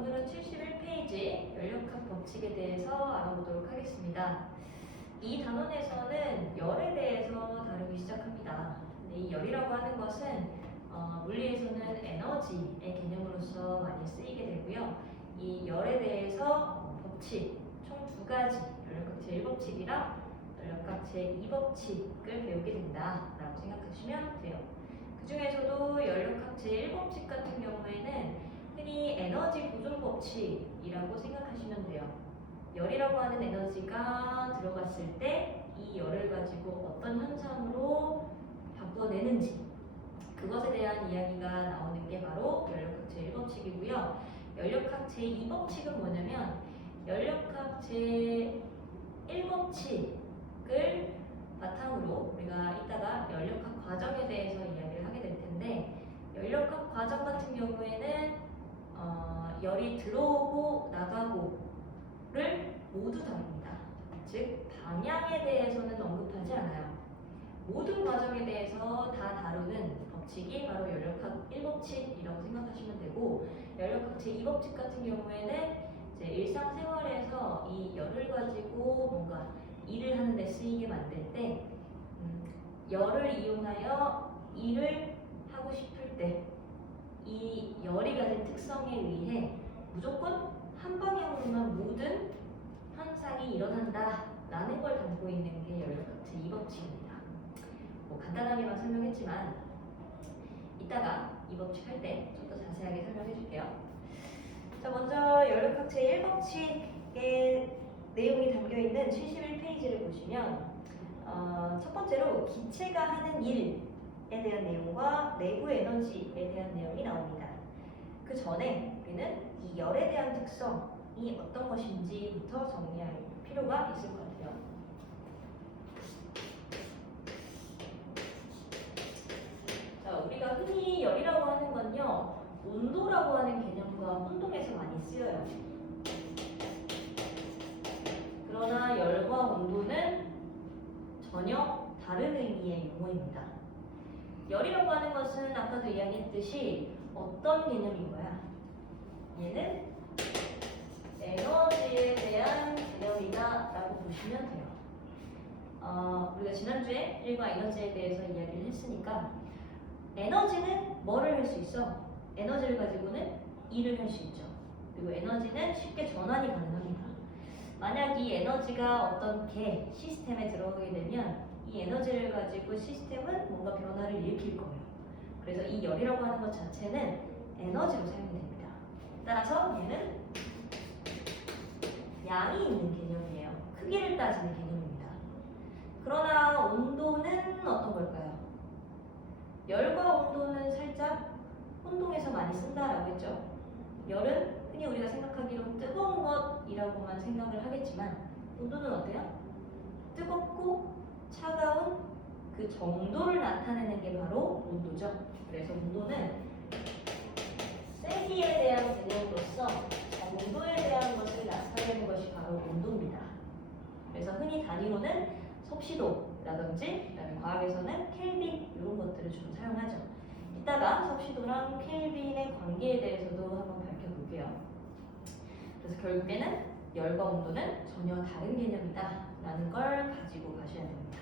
오늘은 71페이지 연력학 법칙에 대해서 알아보도록 하겠습니다. 이 단원에서는 열에 대해서 다루기 시작합니다. 근데 이 열이라고 하는 것은 물리에서는 에너지의 개념으로서 많이 쓰이게 되고요. 이 열에 대해서 법칙, 총 두 가지, 연력학 제1법칙이랑 연력학 제2법칙을 배우게 된다라고 생각하시면 돼요. 그 중에서도 연력학 제1법칙 같은 경우에는 흔히 에너지 보존 법칙이라고 생각하시면 돼요. 열이라고 하는 에너지가 들어갔을 때 이 열을 가지고 어떤 현상으로 바꿔내는지 그것에 대한 이야기가 나오는 게 바로 연력학 제1법칙이고요. 연력학 제2법칙은 뭐냐면 연력학 제1법칙을 바탕으로 우리가 이따가 연력학 과정에 대해서 이야기를 하게 될 텐데 연력학 과정 같은 경우에는 열이 들어오고 나가고를 모두 다룹니다. 즉 방향에 대해서는 언급하지 않아요. 모든 과정에 대해서 다 다루는 법칙이 바로 연력학 1법칙이라고 생각하시면 되고 연력학 제2법칙 같은 경우에는 이제 일상생활에서 이 열을 가지고 뭔가 일을 하는 데 쓰이게 만들 때 열을 이용하여 일을 하고 싶을 때 이 열이 가진 특성에 의해 무조건 한 방향으로만 모든 현상이 일어난다라는 걸 담고 있는 게 연력학 제2법칙입니다. 간단하게만 설명했지만 이따가 이 법칙 할 때 좀 더 자세하게 설명해 줄게요. 자, 먼저 연력학 제1법칙의 내용이 담겨있는 71페이지를 보시면 첫 번째로 기체가 하는 일에 대한 내용과 내부 에너지에 대한 내용이 나옵니다. 그 전에 우리는 이 열에 대한 특성이 어떤 것인지부터 정리할 필요가 있을 것 같아요. 자, 우리가 흔히 열이라고 하는 건요, 온도라고 하는 개념과 혼동해서 많이 쓰여요. 그러나 열과 온도는 전혀 다른 의미의 용어입니다. 열이라고 하는 것은 아까도 이야기했듯이 어떤 개념인 거야? 얘는 에너지에 대한 개념이다 라고 보시면 돼요. 우리가 지난주에 일과 에너지에 대해서 이야기를 했으니까 에너지는 뭐를 할 수 있어? 에너지를 가지고는 일을 할 수 있죠. 그리고 에너지는 쉽게 전환이 가능합니다. 만약 이 에너지가 어떤 시스템에 들어가게 되면 이 에너지를 가지고 시스템은 뭔가 변화를 일으킬 거예요. 그래서 이 열이라고 하는 것 자체는 에너지로 사용됩니다. 따라서 얘는 양이 있는 개념이에요. 크기를 따지는 개념입니다. 그러나 온도는 어떤 걸까요? 열과 온도는 살짝 혼동해서 많이 쓴다라고 했죠. 열은 흔히 우리가 생각하기로 뜨거운 것이라고만 생각을 하겠지만 온도는 어때요? 뜨겁고 차가운 그 정도를 나타내는 게 바로 온도죠. 그래서 온도는 세기에 대한 개념으로서 정도에 대한 것을 나타내는 것이 바로 온도입니다. 그래서 흔히 단위로는 섭씨도라든지 그다음에 과학에서는 켈빈 이런 것들을 주로 사용하죠. 이따가 섭씨도랑 켈빈의 관계에 대해서도 한번 밝혀볼게요. 그래서 결국에는 열과 온도는 전혀 다른 개념이다 라는 걸 가지고 가셔야 됩니다.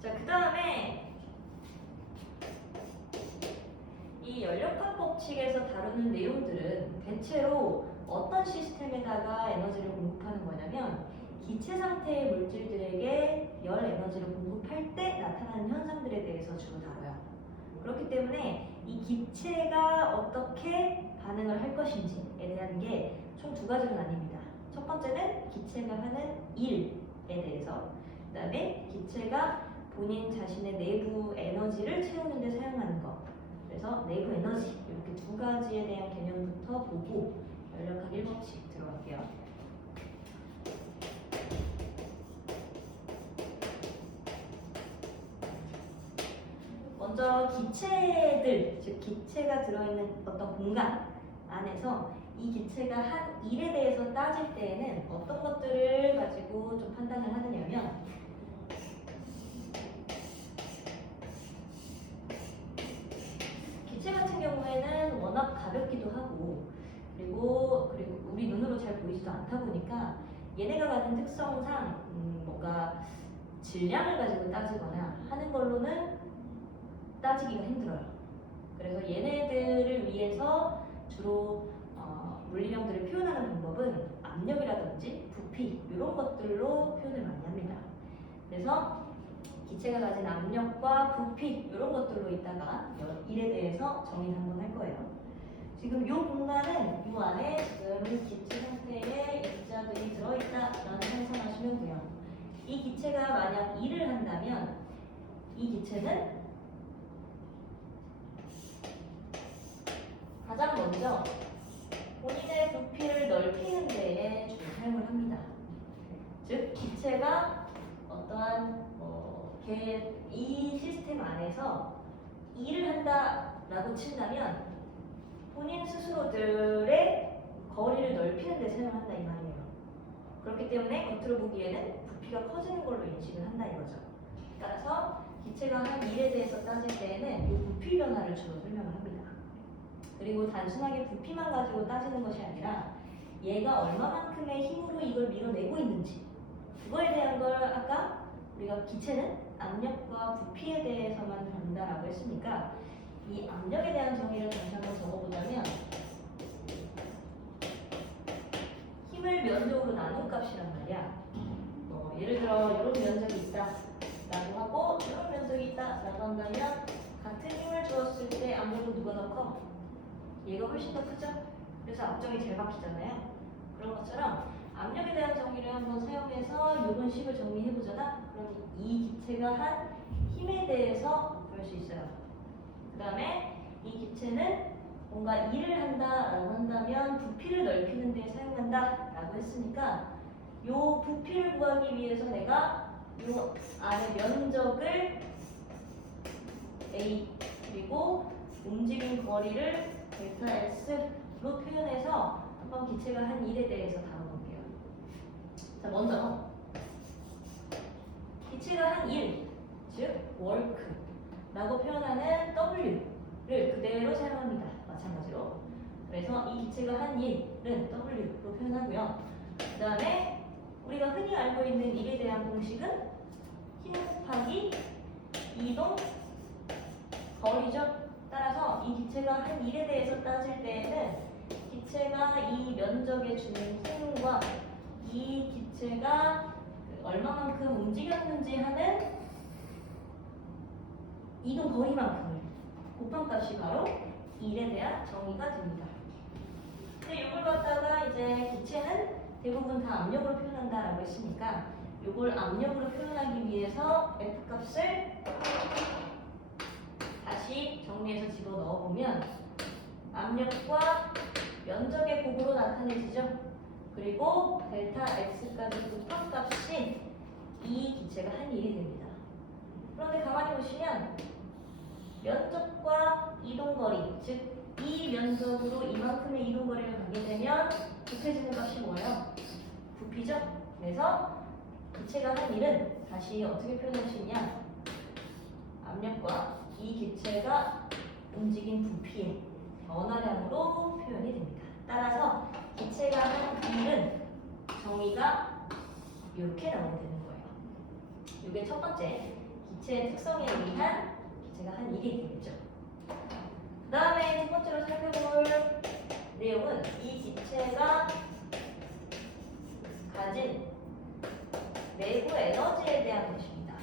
자, 그 다음에 이 연력학 법칙에서 다루는 내용들은 대체로 어떤 시스템에다가 에너지를 공급하는 거냐면 기체 상태의 물질들에게 열 에너지를 공급할 때 나타나는 현상들에 대해서 주로 다뤄요. 그렇기 때문에 이 기체가 어떻게 반응을 할 것인지에 대한 게 총 두 가지로 나뉩니다. 첫 번째는 기체가 하는 일에 대해서, 그 다음에 기체가 본인 자신의 내부 에너지를 채우는 데 사용하는 것. 그래서 내부 에너지 이렇게 두 가지에 대한 개념부터 보고 연력학 1법칙 들어갈게요. 먼저 기체들, 즉 기체가 들어있는 어떤 공간 안에서 이 기체가 한 일에 대해서 따질 때에는 어떤 것들을 가지고 좀 판단을 하느냐면 기체 같은 경우에는 워낙 가볍기도 하고 그리고 우리 눈으로 잘 보이지도 않다 보니까 얘네가 가진 특성상 뭔가 질량을 가지고 따지거나 하는 걸로는 따지기가 힘들어요. 그래서 얘네들을 위해서 주로 물리량들을 표현하는 방법은 압력이라든지 부피 이런 것들로 표현을 많이 합니다. 그래서 기체가 가진 압력과 부피 이런 것들로 이따가 일에 대해서 정의를 한번 할 거예요. 지금 이 공간은 이 안에 지금 기체 상태의 입자들이 들어있다라는 상상하시면 돼요. 이 기체가 만약 일을 한다면 이 기체는 가장 먼저 본인의 부피를 넓히는 데에 주로 사용을 합니다. 즉 기체가 어떠한 이 시스템 안에서 일을 한다라고 친다면 본인 스스로들의 거리를 넓히는 데 사용한다 이 말이에요. 그렇기 때문에 겉으로 보기에는 부피가 커지는 걸로 인식을 한다 이거죠. 따라서 기체가 한 일에 대해서 따질 때에는 이 부피 변화를 주로 설명을 합니다. 그리고 단순하게 부피만 가지고 따지는 것이 아니라 얘가 얼마만큼의 힘으로 이걸 밀어내고 있는지 그거에 대한 걸 아까 우리가 기체는 압력과 부피에 대해서만 다룬다라고 했으니까 이 압력에 대한 정의를 다시 한번 적어보자면 힘을 면적으로 나눈 값이란 말이야. 예를 들어 이런 면적이 있다 라고 하고 이런 면적이 있다 라고 한다면 같은 힘을 주었을 때 압력은 누가 더 커? 얘가 훨씬 더 크죠? 그래서 압정이 잘 박히잖아요. 그런 것처럼 압력에 대한 정의를 한번 사용해서 이런 식을 정리해보잖아. 그럼 이 기체가 한 힘에 대해서 볼 수 있어요. 그 다음에 이 기체는 뭔가 일을 한다라고 한다면 부피를 넓히는 데 사용한다라고 했으니까 이 부피를 구하기 위해서 내가 이 안의 면적을 A 그리고 움직임 거리를 델타 S로 표현해서 한번 기체가 한 일에 대해서 다뤄볼게요. 자, 먼저 기체가 한 일, 즉 work라고 표현하는 W를 그대로 사용합니다. 마찬가지로. 그래서 이 기체가 한 일은 W로 표현하고요. 그 다음에 우리가 흔히 알고 있는 일에 대한 공식은 힘 곱하기 이동 거리죠. 따라서 이 기체가 한 일에 대해서 따질 때에는 기체가 이 면적에 주는 힘과 이 기체가 얼마만큼 움직였는지 하는 이동 거리만큼을 곱한 값이 바로 일에 대한 정의가 됩니다. 근데 이걸 갖다가 이제 기체는 대부분 다 압력으로 표현한다라고 했으니까 이걸 압력으로 표현하기 위해서 F 값을 다시 정리해서 집어 넣어보면 압력과 면적의 곱으로 나타내지죠. 그리고 델타 X까지 곱한 값이 이 기체가 한 일이 됩니다. 그런데 가만히 보시면 면적과 이동거리, 즉 이 면적으로 이만큼의 이동거리를 가게 되면 곱해지는 값이 뭐예요? 부피죠? 그래서 기체가 한 일은 다시 어떻게 표현할 수 있냐? 압력과 이 기체가 움직인 부피의 변화량으로 표현이 됩니다. 따라서 기체가 한 일은 정의가 이렇게 나오게 되는 거예요. 이게 첫 번째 기체의 특성에 의한 기체가 한 일이 되겠죠. 그 다음에 두 번째로 살펴볼 내용은 이 기체가 가진 내부 에너지에 대한 것입니다.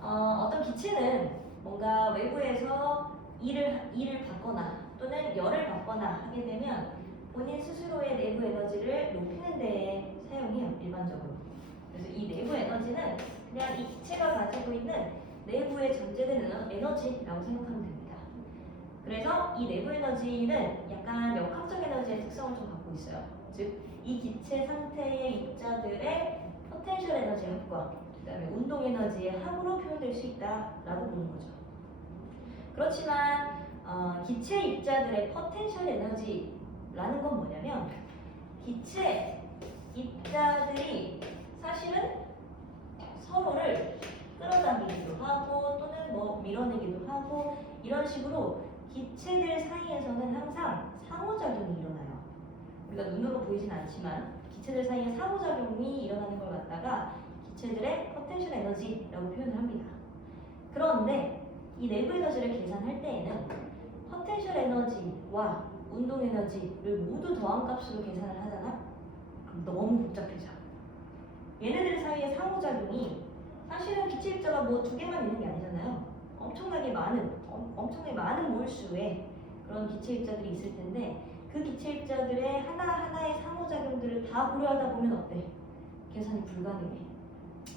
어떤 기체는 뭔가 외부에서 일을 받거나 또는 열을 받거나 하게 되면 본인 스스로의 내부 에너지를 높이는 데에 사용해요, 일반적으로. 그래서 이 내부 에너지는 그냥 이 기체가 가지고 있는 내부에 전제된 에너지라고 생각하면 됩니다. 그래서 이 내부 에너지는 약간 역학적 에너지의 특성을 좀 갖고 있어요. 즉, 이 기체 상태의 입자들의 포텐셜 에너지 합과 그 다음에 운동 에너지의 합으로 표현될 수 있다라고 보는 거죠. 그렇지만 기체 입자들의 포텐셜 에너지라는 건 뭐냐면 기체 입자들이 사실은 서로를 끌어당기기도 하고 또는 뭐 밀어내기도 하고 이런 식으로 기체들 사이에서는 항상 상호작용이 일어나요. 우리가 눈으로 보이진 않지만 기체들 사이에 상호작용이 일어나는 걸 갖다가 기체들의 포텐셜 에너지라고 표현을 합니다. 그런데 이 내부 에너지를 계산할 때에는 포텐셜 에너지와 운동 에너지를 모두 더한 값으로 계산을 하잖아? 그럼 너무 복잡해져. 얘네들 사이의 상호작용이 사실은 기체 입자가 뭐 두 개만 있는 게 아니잖아요. 엄청나게 많은 몰수의 그런 기체 입자들이 있을 텐데 그 기체 입자들의 하나하나의 상호작용들을 다 고려하다 보면 어때? 계산이 불가능해.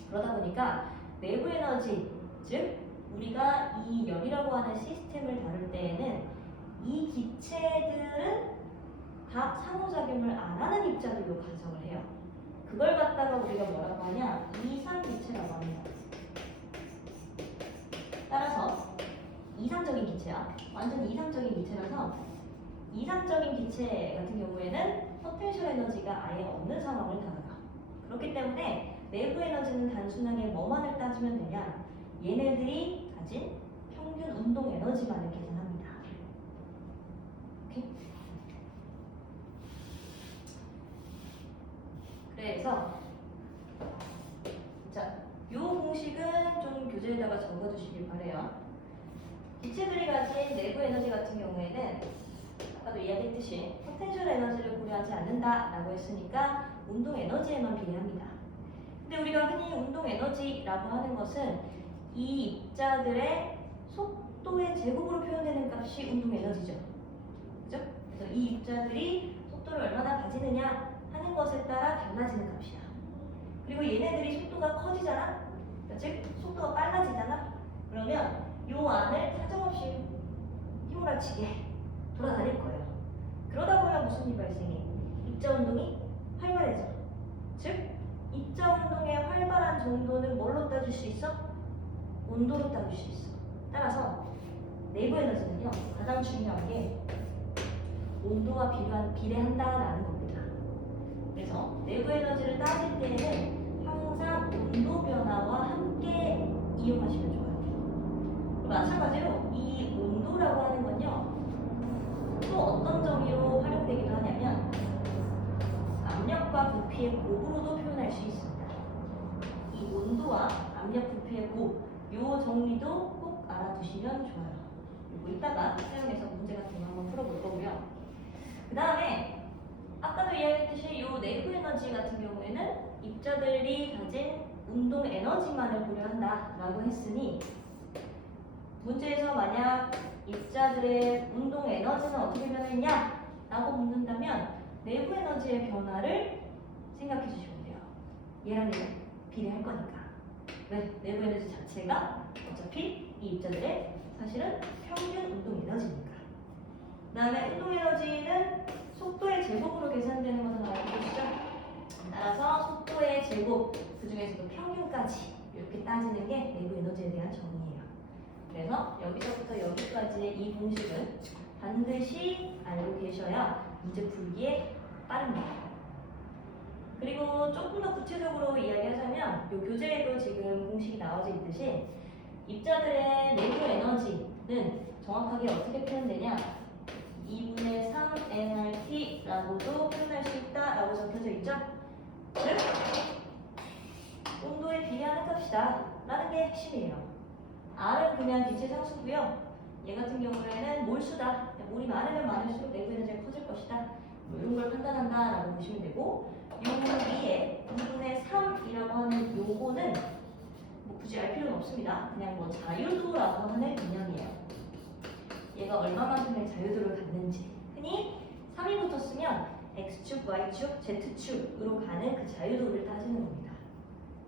그러다 보니까 내부 에너지, 즉 우리가 이 열이라고 하는 시스템을 다룰 때에는 이 기체들은 다 상호작용을 안 하는 입자들로 가정을 해요. 그걸 갖다가 우리가 뭐라고 하냐? 이상기체라고 합니다. 따라서 이상적인 기체야. 완전 이상적인 기체라서 이상적인 기체 같은 경우에는 포텐셜 에너지가 아예 없는 상황을 다뤄요. 그렇기 때문에 내부 에너지는 단순하게 뭐만을 따지면 되냐? 얘네들이 가진 평균 운동 에너지만을 계산합니다. 오케이? 그래서 자, 요 공식은 좀 교재에다가 적어두시길 바래요. 기체들이 가진 내부 에너지 같은 경우에는 아까도 이야기했듯이 포텐셜 에너지를 고려하지 않는다라고 했으니까 운동 에너지에만 비례합니다. 근데 우리가 흔히 운동 에너지라고 하는 것은 이 입자들의 속도의 제곱으로 표현되는 값이 운동 에너지죠. 그죠? 그래서 이 입자들이 속도를 얼마나 가지느냐 하는 것에 따라 달라지는 값이야. 그리고 얘네들이 속도가 커지잖아? 즉 속도가 빨라지잖아? 그러면 요 안을 사정없이 휘몰아치게 돌아다닐 거예요. 그러다 보면 무슨 일이 발생해? 입자 운동이 활발해져. 즉 입자 운동의 활발한 정도는 뭘로 따질 수 있어? 온도로 따질 수 있어. 따라서 내부 에너지는요 가장 중요한 게 온도와 비례한다라는 겁니다. 그래서 내부 에너지를 따질 때에는 항상 온도 변화와 함께 이용하시면 좋아요. 마찬가지로 이 온도라고 하는 건요 또 어떤 정의로 활용되기도 하냐면 압력과 부피의 곱으로도 표현할 수 있습니다. 이 온도와 압력, 부피의 곱, 요 정리도 꼭 알아두시면 좋아요. 그리고 이따가 사용해서 문제 같은 거 한번 풀어볼 거고요. 그 다음에 아까도 이야기했듯이 요 내부 에너지 같은 경우에는 입자들이 가진 운동 에너지만을 고려한다라고 했으니 문제에서 만약 입자들의 운동 에너지는 어떻게 변했냐? 라고 묻는다면 내부 에너지의 변화를 생각해 주시면 돼요. 얘랑 얘랑 비례할 거니까. 왜? 내부 에너지 자체가 어차피 이 입자들의 사실은 평균 운동 에너지니까. 그 다음에 운동 에너지는 속도의 제곱으로 계산되는 것은 알고 계시죠? 따라서 속도의 제곱, 그 중에서도 평균까지 이렇게 따지는 게 내부 에너지에 대한 정의예요. 그래서 여기서부터 여기까지의 이 공식은 반드시 알고 계셔야 문제 풀기에 빠릅니다. 그리고 조금 더 구체적으로 이야기하자면 이 교재에도 지금 공식이 나와져 있듯이 입자들의 내부 에너지는 정확하게 어떻게 표현되냐 2분의 3 nRT라고도 표현할 수 있다라고 적혀져 있죠? 즉 온도에 비례하는 값이다 라는 게 핵심이에요. R은 그냥 기체 상수고요. 얘 같은 경우에는 몰수다. 몰이 많으면 많을수록 내부 에너지가 커질 것이다. 뭐 이런 걸 판단한다라고 보시면 되고 요 위에 2분의 3이라고 하는 요거는 뭐 굳이 알 필요는 없습니다. 그냥 뭐 자유도라고 하는 개념이에요. 얘가 얼마만큼의 자유도를 갖는지 흔히 3이 붙었으면 X축, Y축, Z축으로 가는 그 자유도를 따지는 겁니다.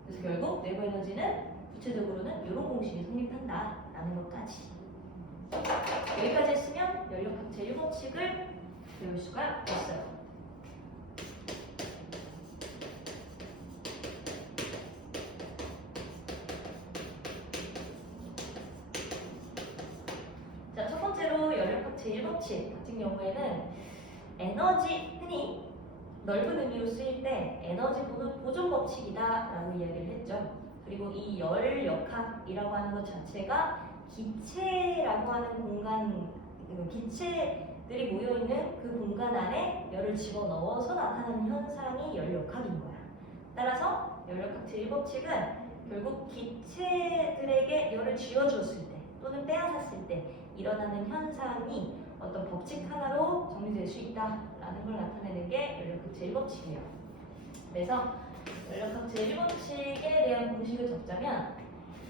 그래서 결국 내부 에너지는 구체적으로는 이런 공식이 성립한다라는 것까지 여기까지 했으면 연력학제 1법칙을 배울 수가 있어요. 자, 첫 번째로 연력학제 1법칙 같은 경우에는 에너지, 흔히 넓은 의미로 쓰일 때 에너지 보존 법칙이다라고 이야기를 했죠. 그리고 이 열역학이라고 하는 것 자체가 기체라고 하는 공간, 기체 열력들이 모여있는 그 공간 안에 열을 집어넣어서 나타나는 현상이 열역학인 거야. 따라서 열역학 제1법칙은 결국 기체들에게 열을 쥐어주었을 때 또는 빼앗았을 때 일어나는 현상이 어떤 법칙 하나로 정리될 수 있다라는 걸 나타내는 게 열역학 제1법칙이에요. 그래서 열역학 제1법칙에 대한 공식을 적자면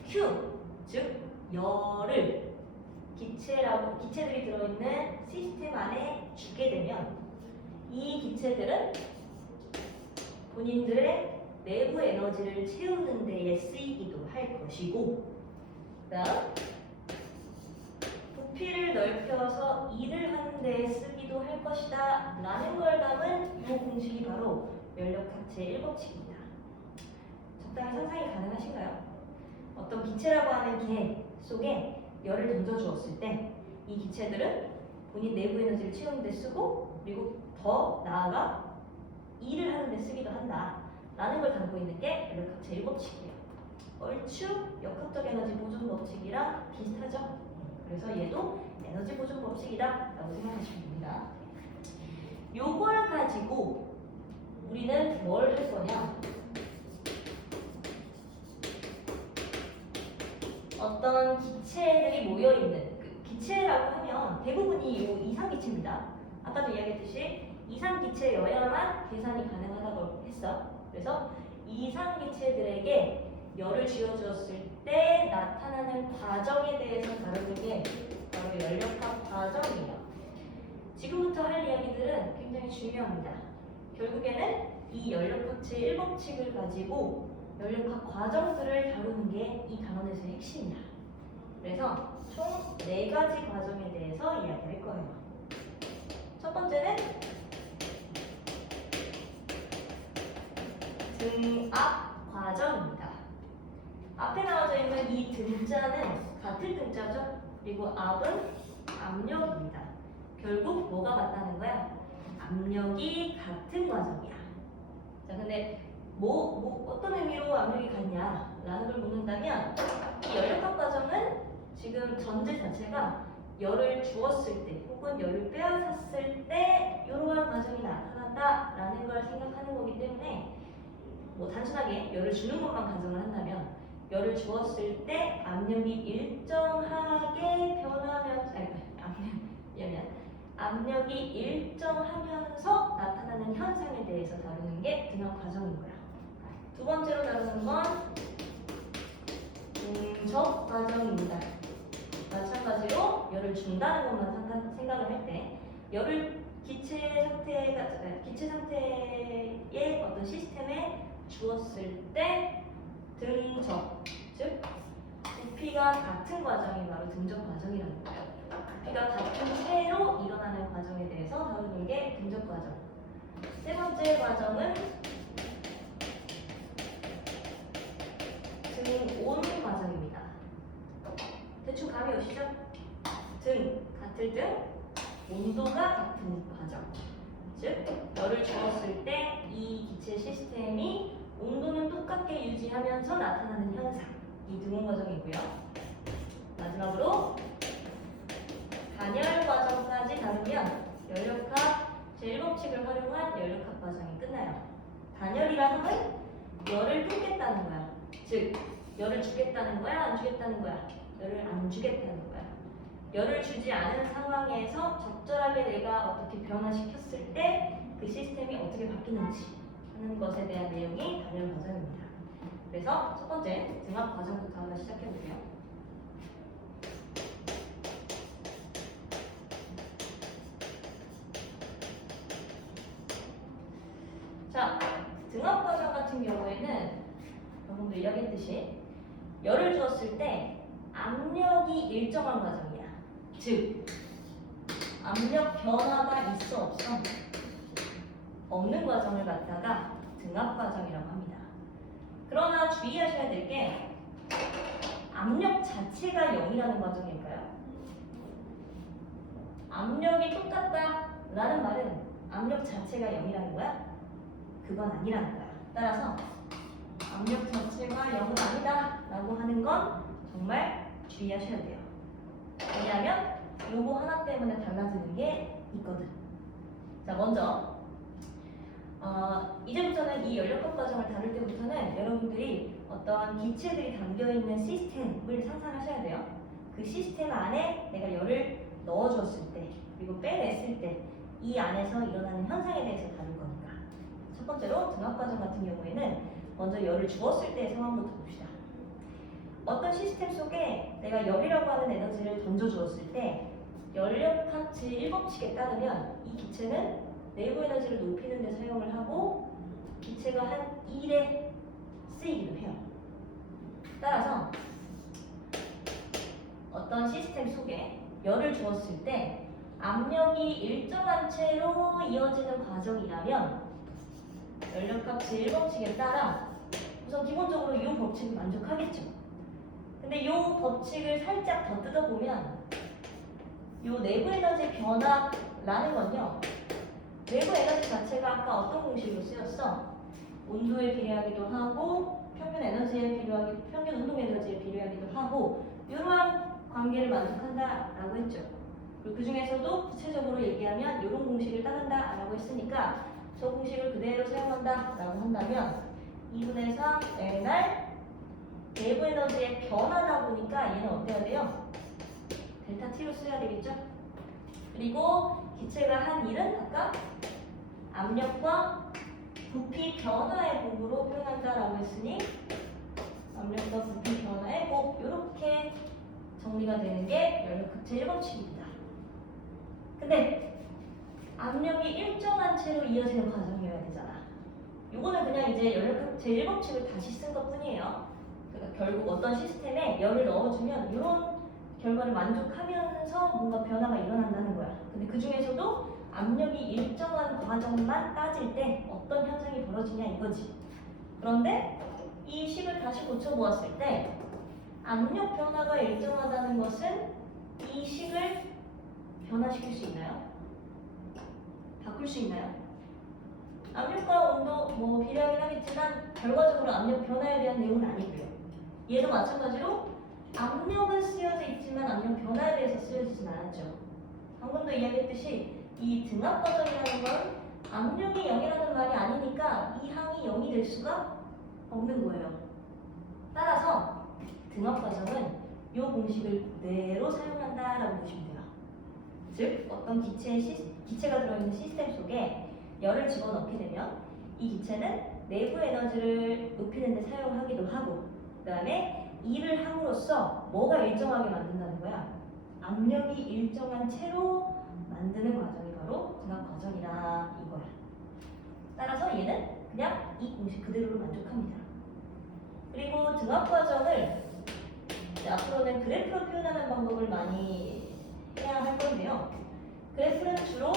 Q, 즉 열을 기체들이 들어있는 시스템 안에 주게 되면 이 기체들은 본인들의 내부 에너지를 채우는 데에 쓰이기도 할 것이고, 그다음 부피를 넓혀서 일을 하는 데에 쓰기도 할 것이다 라는 걸 담은 이 공식이 바로 열역학 제1법칙입니다. 적당히 상상이 가능하신가요? 어떤 기체라고 하는 개 속에 열을 던져주었을 때 이 기체들은 본인 내부 에너지를 채우는 데 쓰고, 그리고 더 나아가 일을 하는 데 쓰기도 한다 라는 걸 담고 있는 게 열역학 제1법칙이에요. 얼추 역학적 에너지 보존 법칙이랑 비슷하죠? 그래서 얘도 에너지 보존 법칙이다 라고 생각하시면 됩니다. 요걸 가지고 우리는 뭘 할 거냐? 어떤 기체들이 모여있는, 기체라고 하면 대부분이 이 이상기체입니다. 아까도 이야기했듯이 이상기체여야만 계산이 가능하다고 했어. 그래서 이상기체들에게 열을 쥐어주었을 때 나타나는 과정에 대해서 다루는 게 바로 열역학 과정이에요. 지금부터 할 이야기들은 굉장히 중요합니다. 결국에는 이 열역학 제1법칙을 가지고 열역학 과정들을 다루는 게 이 단원에서의 핵심이야. 그래서 총 4가지 과정에 대해서 이야기할 거예요. 첫 번째는 등압 과정입니다. 앞에 나와져 있는 이 등자는 같은 등자죠. 그리고 압은 압력입니다. 결국 뭐가 같다는 거야? 압력이 같은 과정이야. 자, 근데 어떤 의미로 압력이 같냐라는 걸 묻는다면 이 열역학 과정은 지금 전제 자체가 열을 주었을 때 혹은 열을 빼앗았을 때 이러한 과정이 나타난다라는 걸 생각하는 거기 때문에 단순하게 열을 주는 것만 가정을 한다면 열을 주었을 때 압력이 일정하게 압력이 일정하면서 나타나는 현상에 대해서 다루는 게 등압 과정인 거야. 두 번째로 다루는 건 중적 과정입니다. 마찬가지로 열을 준다는 것만 생각을 할 때 열을 기체 상태의 어떤 시스템에 주었을 때 등적, 즉 부피가 같은 과정이 바로 등적 과정이라는 거예요. 부피가 같은 채로 일어나는 과정에 대해서 다루는 게 등적 과정. 세 번째 과정은 등온 과정입니다. 대충 감이 오시죠? 같을 등, 온도가 같은 과정. 즉, 열을 주었을 때 이 기체 시스템이 온도는 똑같게 유지하면서 나타나는 현상. 이 등온 과정이고요. 마지막으로 단열 과정까지 다루면 열역학 제1법칙을 활용한 열역학 과정이 끝나요. 단열이라 함은 열을 끊겠다는 거야. 즉, 열을 주겠다는 거야, 안 주겠다는 거야? 열을 안 주겠다는 거야. 열을 주지 않은 상황에서 적절하게 내가 어떻게 변화시켰을 때 그 시스템이 어떻게 바뀌는지 하는 것에 대한 내용이 단열 과정입니다. 그래서 첫 번째 등압 과정부터 한번 시작해 볼게요. 자, 등압 과정 같은 경우에는 방금도 이야기했듯이 열을 주었을 때 압력이 일정한 과정이야. 즉, 압력 변화가 있어 없어? 없는 과정을 갖다가 등압 과정이라고 합니다. 그러나 주의하셔야 될 게 압력 자체가 0이라는 과정일까요? 압력이 똑같다라는 말은 압력 자체가 0이라는 거야? 그건 아니라는 거야. 따라서 압력 자체가 0은 아니다 라고 하는 건 정말 주의하셔야 돼요. 왜냐하면 요거 하나 때문에 달라지는 게 있거든. 자, 먼저 이제부터는 이 연력학 과정을 다룰 때부터는 여러분들이 어떤 기체들이 담겨있는 시스템을 상상하셔야 돼요. 그 시스템 안에 내가 열을 넣어주었을 때 그리고 빼냈을 때 이 안에서 일어나는 현상에 대해서 다룰 거니까. 첫 번째로 등압 과정 같은 경우에는 먼저 열을 주었을 때의 상황부터 봅시다. 어떤 시스템 속에 내가 열이라고 하는 에너지를 던져주었을 때 연력학 제1법칙에 따르면 이 기체는 내부 에너지를 높이는 데 사용을 하고 기체가 한 1에 쓰이기도 해요. 따라서 어떤 시스템 속에 열을 주었을 때 압력이 일정한 채로 이어지는 과정이라면 연력학 제1법칙에 따라 우선 기본적으로 이 법칙을 만족하겠죠. 근데 이 법칙을 살짝 더 뜯어보면 이 내부 에너지 변화라는 건요, 내부 에너지 자체가 아까 어떤 공식으로 쓰였어? 온도에 비례하기도 하고 평균 에너지에 비례하기, 평균 운동 에너지에 비례하기도 하고 이러한 관계를 만족한다라고 했죠. 그리고 그 중에서도 구체적으로 얘기하면 이런 공식을 따른다라고 했으니까 저 공식을 그대로 사용한다라고 한다면 2분의 3 NR 내부 에너지의 변화다 보니까 얘는 어때야 돼요? 델타 T로 써야 되겠죠? 그리고 기체가 한 일은 아까 압력과 부피 변화의 곱으로 표현한다라고 했으니 압력과 부피 변화의 곱 이렇게 정리가 되는 게 연력학 제1법칙입니다. 근데 압력이 일정한 채로 이어지는 과정이어야 되잖아. 요거는 그냥 이제 연력학 제1법칙을 다시 쓴 것 뿐이에요. 그러니까 결국 어떤 시스템에 열을 넣어주면 이런 결과를 만족하면서 뭔가 변화가 일어난다는 거야. 근데 그 중에서도 압력이 일정한 과정만 따질 때 어떤 현상이 벌어지냐 이거지. 그런데 이 식을 다시 고쳐보았을 때 압력 변화가 일정하다는 것은 이 식을 변화시킬 수 있나요? 바꿀 수 있나요? 압력과 온도 뭐 비례하긴 하겠지만 결과적으로 압력 변화에 대한 내용은 아니고요. 얘도 마찬가지로 압력은 쓰여져 있지만 압력 변화에 대해서 쓰여지진 않았죠. 방금도 이야기했듯이 이 등압 과정이라는 건 압력이 0이라는 말이 아니니까 이 항이 0이 될 수가 없는 거예요. 따라서 등압 과정은 이 공식을 그대로 사용한다라고 보시면 돼요. 즉 어떤 기체가 들어있는 시스템 속에 열을 집어넣게 되면 이 기체는 내부 에너지를 높이는 데 사용하기도 하고 그 다음에 일을 함으로써 뭐가 일정하게 만든다는 거야? 압력이 일정한 채로 만드는 과정이 바로 등압 과정이다 이거야. 따라서 얘는 그냥 이 공식 그대로를 만족합니다. 그리고 등압 과정을 앞으로는 그래프로 표현하는 방법을 많이 해야 할 건데요. 그래프는 주로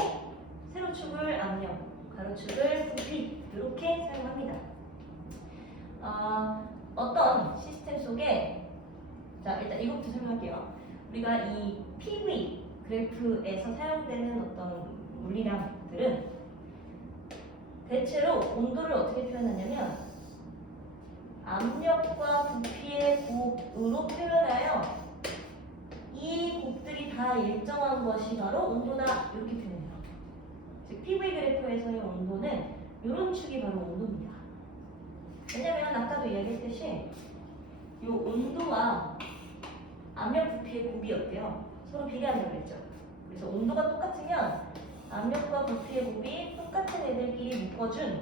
세로축을 압력, 가로축을 부피 이렇게 사용합니다. 어떤 시스템 속에 자 일단 이것부터 설명할게요. 우리가 이 PV 그래프에서 사용되는 어떤 물리량들은 대체로 온도를 어떻게 표현하냐면 압력과 부피의 곱으로 표현하여 이 곱들이 다 일정한 것이 바로 온도다 이렇게 표현해요. 즉 PV 그래프에서의 온도는 이런 축이 바로 온도입니다. 왜냐면 아까도 이야기했듯이 이 온도와 압력 부피의 곱이 어때요? 서로 비례한다고 했죠. 그래서 온도가 똑같으면 압력과 부피의 곱이 똑같은 애들끼리 묶어준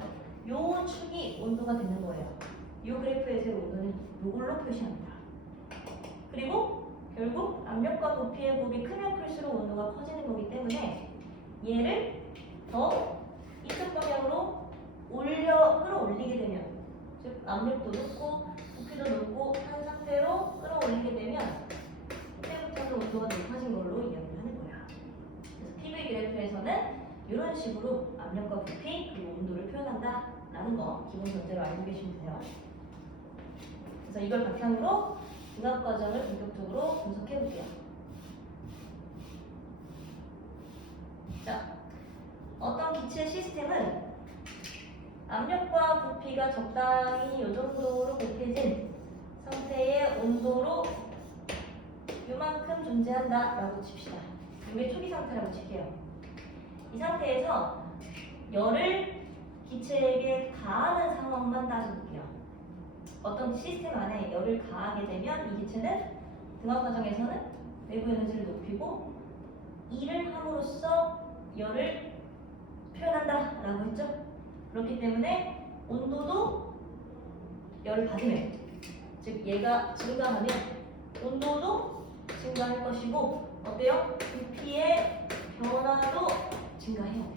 요 축이 온도가 되는 거예요. 이 그래프에서의 온도는 이걸로 표시합니다. 그리고 결국 압력과 부피의 곱이 크면 클수록 온도가 커지는 거기 때문에 얘를 더 이쪽 방향으로 끌어올리게 되면 즉 압력도 높고 부피도 높고 한 상태로 끌어올리게 되면 그때부터는 온도가 높아진 걸로 이야기를 하는 거야. 그래서 PV 그래프에서는 이런 식으로 압력과 부피 그리고 온도를 표현한다라는 거 기본 전제로 알고 계시면 돼요. 그래서 이걸 바탕으로 등압 과정을 본격적으로 분석해 볼게요. 자, 어떤 기체 시스템은 압력과 부피가 적당히 이 정도로 곱해진 상태의 온도로 요만큼 존재한다라고 칩시다. 이게 초기 상태라고 칠게요. 이 상태에서 열을 기체에게 가하는 상황만 따져볼게요. 어떤 시스템 안에 열을 가하게 되면 이 기체는 등압 과정에서는 내부 에너지를 높이고 일을 함으로써 열을 표현한다 라고 했죠. 그렇기 때문에 온도도 열을 받으면, 즉 얘가 증가하면 온도도 증가할 것이고 어때요? 부피의 변화도 증가해야 돼요.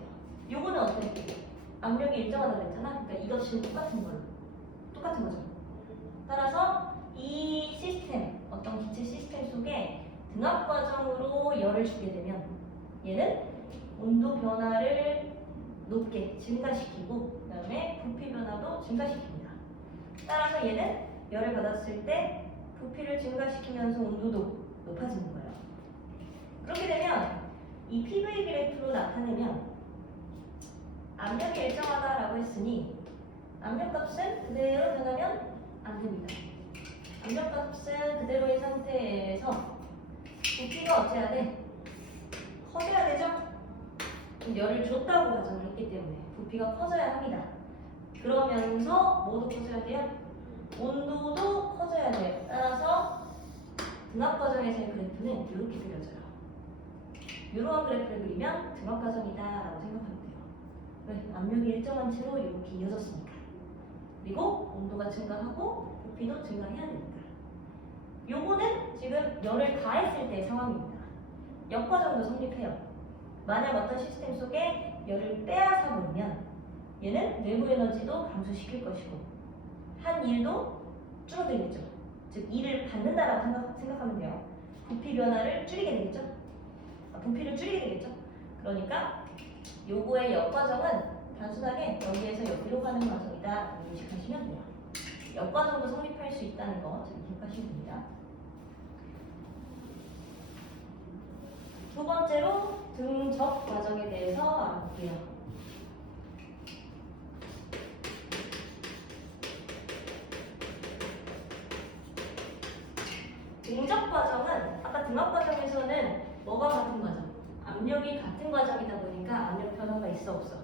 요거는 어때? 압력이 일정하다고 했잖아. 그러니까 이것이 똑같은 거죠. 따라서 이 시스템, 어떤 기체 시스템 속에 등압 과정으로 열을 주게 되면 얘는 온도 변화를 높게 증가시키고 그 다음에 부피 변화도 증가시킵니다. 따라서 얘는 열을 받았을 때 부피를 증가시키면서 온도도 높아지는 거예요. 그렇게 되면 이 PV 그래프로 나타내면 압력이 일정하다라고 했으니 압력값은 그대로 변하면 안 됩니다. 압력값은 그대로인 상태에서 부피가 어째야 돼? 커져야 되죠? 열을 줬다고 가정을 했기 때문에 부피가 커져야 합니다. 그러면서 뭐도 커져야 돼요? 온도도 커져야 돼요. 따라서 등압 과정에서의 그래프는 이렇게 그려져요. 이러한 그래프를 그리면 등압 과정이다 라고 생각하면 돼요. 왜? 압력이 일정한 채로 이렇게 이어졌으니까. 그리고 온도가 증가하고 부피도 증가해야 되니까. 요거는 지금 열을 가했을 때의 상황입니다. 역과정도 성립해요. 만약 어떤 시스템 속에 열을 빼앗아 버리면 얘는 내부 에너지도 감소시킬 것이고 한 일도 줄어들겠죠. 즉 일을 받는다라고 생각하면 돼요. 부피 변화를 줄이게 되겠죠. 부피를 줄이게 되겠죠. 그러니까 요거의 역과정은 단순하게 여기에서 여기로 가는 과정이다 인식하시면 돼요. 역과정도 성립할 수 있다는 거 기억하시면 됩니다. 두 번째로 등적 과정에 대해서 알아볼게요. 등적 과정은 아까 등압 과정에서는 뭐가 같은 과정? 압력이 같은 과정이다 보니까 압력 변화가 있어 없어?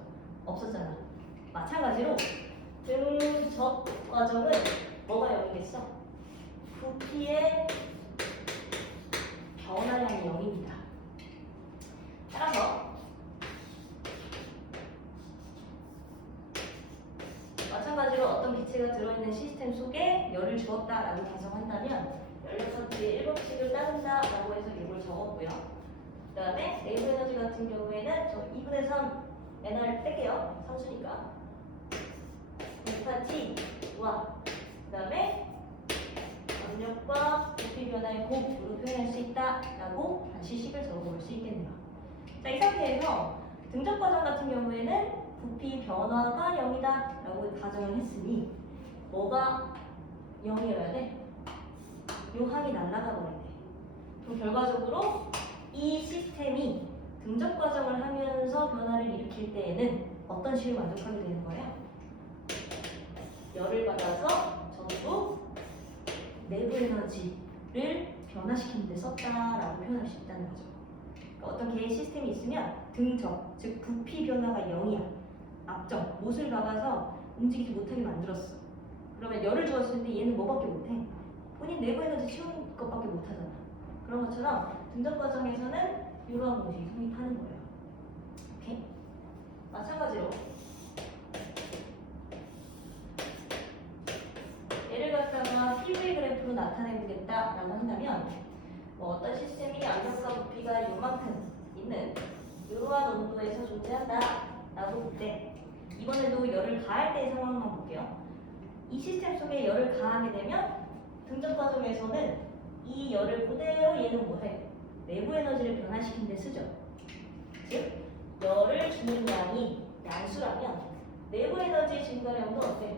없었잖아. 마찬가지로 등적 과정은 뭐가 0이겠어? 부피의 변화량이 0입니다. 따라서 마찬가지로 어떤 기체가 들어있는 시스템 속에 열을 주었다라고 가정한다면 연료선지의 1법칙을 따른다라고 해서 이걸 적었고요. 그 다음에 내부 에너지 같은 경우에는 저 2분의 3 NR 뺄게요. 상수니까 델타 T와 그 다음에 압력과 부피 변화의 곱으로 표현할 수 있다라고 다시 식을 적어볼 수 있겠네요. 자, 이 상태에서 등적 과정 같은 경우에는 부피 변화가 0이다 라고 가정을 했으니 뭐가 0이어야 돼? 요 항이 날아가 버려야 돼. 그럼 결과적으로 이 시스템이 등적 과정을 하면서 변화를 일으킬 때에는 어떤 식을 만족하게 되는 거예요? 열을 받아서 전부 내부 에너지를 변화시키는 데 썼다라고 표현할 수 있다는 거죠. 그러니까 어떤 개의 시스템이 있으면 등적, 즉 부피 변화가 0이야. 앞정, 못을 박아서 움직이지 못하게 만들었어. 그러면 열을 주었을 때 얘는 뭐밖에 못해? 본인 내부 에너지 채우는 것밖에 못하잖아. 그런 것처럼 등적 과정에서는 이러한 공식이 성립하는 거예요. 오케이? 마찬가지로 얘를 갖다가 PV 그래프로 나타내보겠다라고 한다면 뭐 어떤 시스템이 압력과 부피가 요만큼 있는 이러한 온도에서 존재한다라고 볼 때 이번에도 열을 가할 때의 상황만 볼게요. 이 시스템 속에 열을 가하게 되면 등적 과정에서는 이 열을 그대로 얘는 뭐해? 내부 에너지를 변화시키는 데 쓰죠. 즉 열을 주는 양이 양수라면 내부 에너지 증가량도 어때?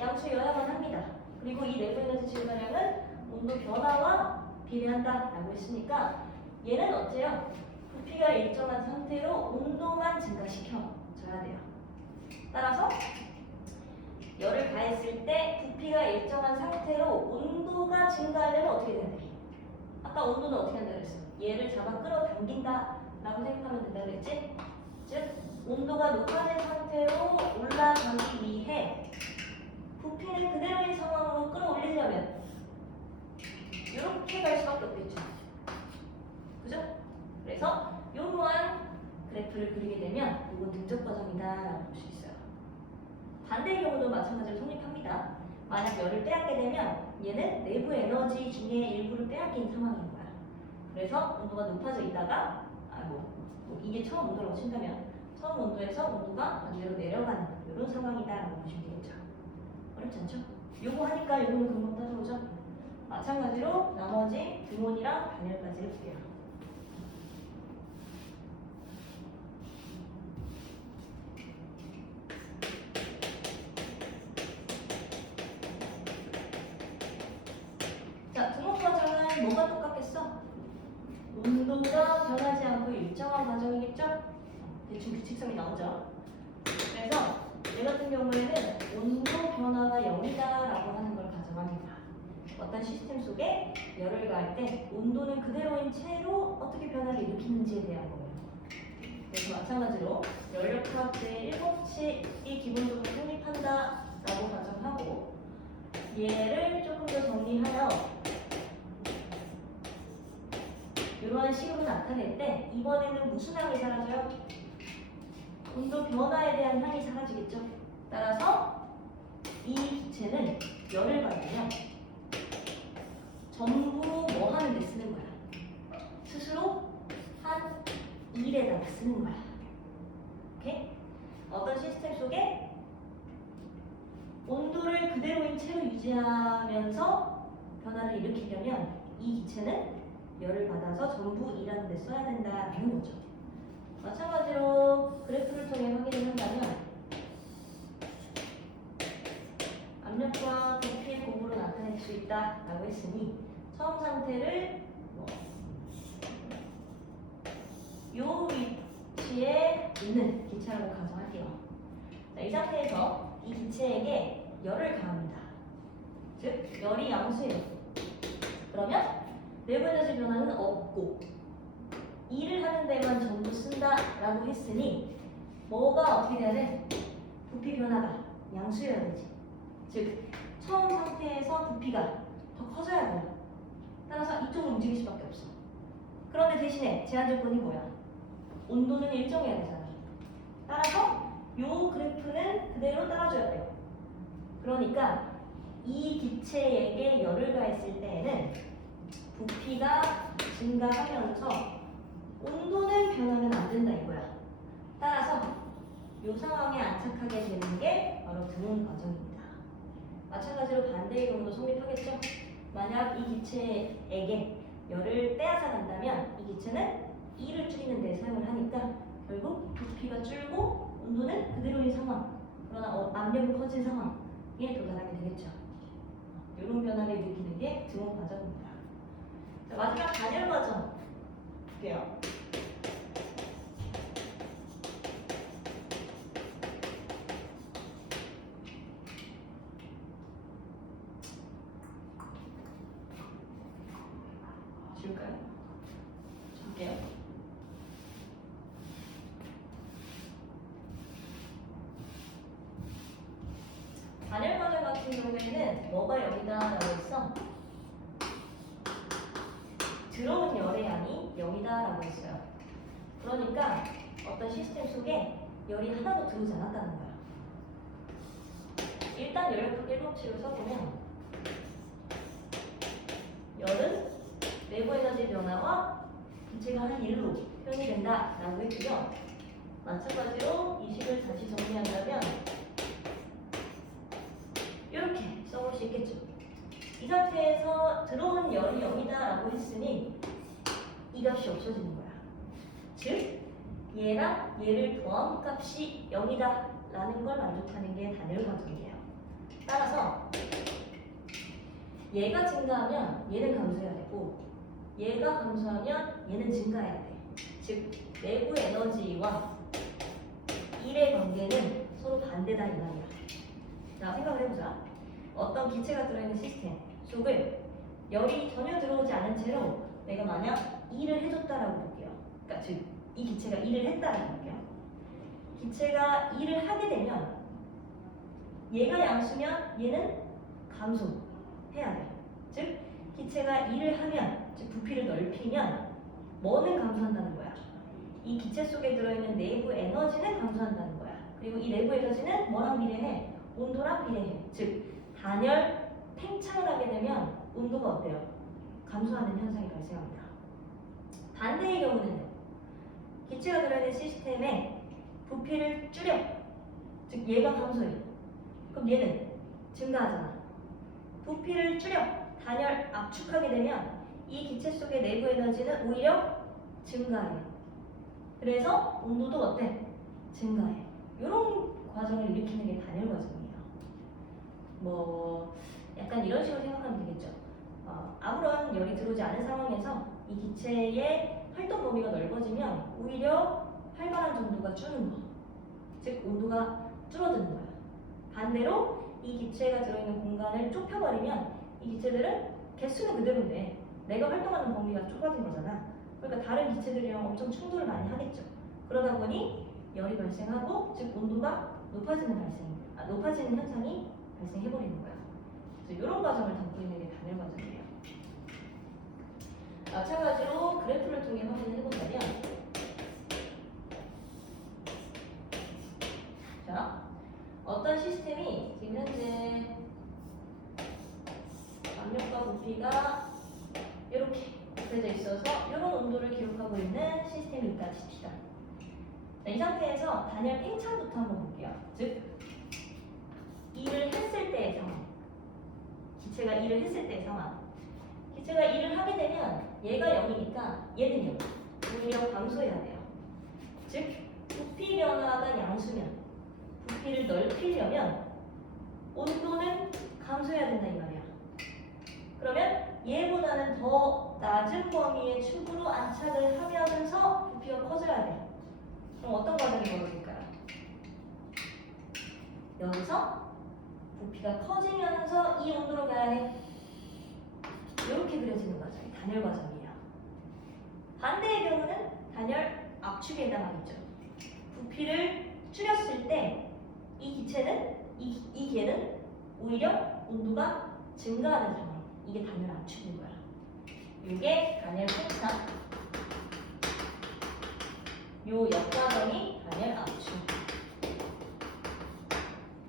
양수여야만 합니다. 그리고 이 내부 에너지 증가량은 온도 변화와 비례한다라고 했으니까 얘는 어째요? 부피가 일정한 상태로 온도만 증가시켜줘야 돼요. 따라서 열을 가했을 때 부피가 일정한 상태로 온도가 증가하려면 어떻게 된대? 아까 온도는 어떻게 한다고 했어? 얘를 잡아 끌어당긴다 라고 생각하면 된다고 했지? 즉 온도가 높아진 상태로 올라가기 위해 부피는 그대로인 상황으로 끌어올리려면 이렇게 갈 수밖에 없겠죠. 그죠? 그래서 이러한 그래프를 그리게 되면 이건 등적 과정이다라고 볼 수 있어요. 반대의 경우도 마찬가지로 성립합니다. 만약 열을 빼앗게 되면 얘는 내부 에너지 중에 일부를 빼앗긴 상황인 거야. 그래서 온도가 높아져 있다가 이게 처음 온도라고 친다면 처음 온도에서 온도가 반대로 내려가는 이런 상황이다라고 보시면 되겠죠. 어렵지 않죠? 요거 하니까 요거는 금방 따라오죠. 마찬가지로 나머지 등온이랑 단열까지를 볼게요. 자, 등온 과정은 뭐가 똑같겠어? 온도가 변하지 않고 일정한 과정이겠죠? 대충 규칙성이 나오죠. 그래서 얘 같은 경우에는 온도 변화가 0이다라고 하는 걸 가정합니다. 어떤 시스템 속에 열을 가할 때 온도는 그대로인 채로 어떻게 변화를 일으키는지에 대한 거예요. 그래서 마찬가지로 연력학 제1법칙이 기본적으로 성립한다라고 가정하고 얘를 조금 더 정리하여 이러한 식으로 나타낼 때 이번에는 무슨 항이 사라져요? 온도 변화에 대한 항이 사라지겠죠. 따라서 이 기체는 열을 받으면 전부 뭐 하는 데 쓰는 거야? 스스로 한 일에다가 쓰는 거야. 오케이? 어떤 시스템 속에 온도를 그대로인 채로 유지하면서 변화를 일으키려면 이 기체는 열을 받아서 전부 일하는 데 써야 된다는 거죠. 마찬가지로 그래프를 통해 확인을 한다면 압력과 부피의 곱으로 나타낼 수 있다라고 했으니 처음 상태를 요 위치에 있는 기체라고 가정할게요. 자, 이 상태에서 이 기체에게 열을 가합니다. 즉 열이 양수예요. 그러면 내부 에너지 변화는 없고 일을 하는 데만 전부 쓴다라고 했으니 뭐가 어떻게 돼야 돼? 부피 변화가 양수여야 되지. 즉 처음 상태에서 부피가 더 커져야 돼요. 따라서 이쪽으로 움직일 수밖에 없어. 그런데 대신에 제한 조건이 뭐야? 온도는 일정해야 되잖아. 따라서 요 그래프는 그대로 따라줘야 돼요. 그러니까 이 기체에게 열을 가했을 때에는 부피가 증가하면서 온도는 변하면 안 된다 이거야. 따라서 이 상황에 안착하게 되는 게 바로 등온 과정입니다. 마찬가지로 반대의 경우도 성립하겠죠. 만약 이 기체에게 열을 빼앗아 간다면 이 기체는 E를 줄이는 데 사용을 하니까 결국 부피가 줄고 온도는 그대로인 상황, 그러나 압력은 커진 상황에 도달하게 되겠죠. 이런 변화를 일으키는 게 등온 과정입니다. 자, 마지막 단열 과정 볼게요. 지울까요? 볼게요. 단열 과정 같은 경우에는 뭐가 여기다라고 했어? 들어온 열의 양이 0이다라고 했어요. 그러니까 어떤 시스템 속에 열이 하나도 들어오지 않았다는 거야. 일단 연력학 1법칙을 써보면 열은 내부 에너지 변화와 기체가 한 일로 표현이 된다라고 했고요. 마찬가지로 이 식을 다시 정리한다면 이렇게 써볼 수 있겠죠. 이 상태에서 들어온 열이 0이다라고 했으니 이 값이 없어지는 거야. 즉 얘랑 얘를 더한 값이 0이다라는 걸 만족하는 게 단열 과정이에요. 따라서 얘가 증가하면 얘는 감소해야 되고 얘가 감소하면 얘는 증가해야 돼. 즉 내부 에너지와 일의 관계는 서로 반대다 이 말이야. 자, 생각을 해보자. 어떤 기체가 들어있는 시스템 속을 열이 전혀 들어오지 않은 채로 내가 만약 일을 해줬다라고 볼게요. 그러니까 즉 이 기체가 일을 했다라고 볼게요. 기체가 일을 하게 되면 얘가 양수면 얘는 감소해야 돼. 즉 기체가 일을 하면, 즉 부피를 넓히면 뭐는 감소한다는 거야? 이 기체 속에 들어있는 내부 에너지는 감소한다는 거야. 그리고 이 내부 에너지는 뭐랑 비례해? 온도랑 비례해. 즉 단열 팽창을 하게 되면 온도가 어때요? 감소하는 현상이 발생합니다. 반대의 경우는요. 기체가 들어있는 시스템에 부피를 줄여. 즉 얘가 감소해. 그럼 얘는 증가하잖아. 부피를 줄여 단열 압축하게 되면 이 기체 속의 내부 에너지는 오히려 증가해. 그래서 온도도 어때? 증가해. 이런 과정을 일으키는 게 단열 과정이에요. 뭐 약간 이런 식으로 생각하면 되겠죠. 아무런 열이 들어오지 않은 상황에서 이 기체의 활동 범위가 넓어지면 오히려 활발한 정도가 주는 거. 즉 온도가 줄어드는 거야. 반대로 이 기체가 들어있는 공간을 좁혀버리면 이 기체들은 개수는 그대로인데 내가 활동하는 범위가 좁아진 거잖아. 그러니까 다른 기체들이랑 엄청 충돌을 많이 하겠죠. 그러다 보니 열이 발생하고 즉 온도가 높아지는 현상이 발생해버리는 거야. 그래서 이런 과정을 담고 있는 게 단열 과정이에요. 마찬가지로 그래프를 통해 확인을 해본다면, 자, 어떤 시스템이 지금 현재 압력과 부피가 이렇게 곱해져 있어서 이런 온도를 기록하고 있는 시스템이 있다 칩시다. 자, 이 상태에서 단열 팽창부터 한번 볼게요. 즉 일을 했을 때의 상황. 기체가 일을 했을 때의 상황. 기체가 일을 하게 되면 얘가 0이니까 얘는 0. 오히려 감소해야 돼요. 즉 부피 변화가 양수면 부피를 넓히려면 온도는 감소해야 된다 이 말이야. 그러면 얘보다는 더 낮은 범위의 축으로 안착을 하면서 부피가 커져야 돼. 그럼 어떤 과정이 벌어질까요? 여기서 부피가 커지면서 이 온도로 가야 해. 이렇게 그려지는 과정이 단열 과정이에요. 반대의 경우는 단열 압축에 해당하겠죠. 부피를 줄였을 때 이 기체는 이 개는 오히려 온도가 증가하는 상황. 이게 단열 압축인 거야. 이게 단열 팽창. 요 역과정이 단열 압축.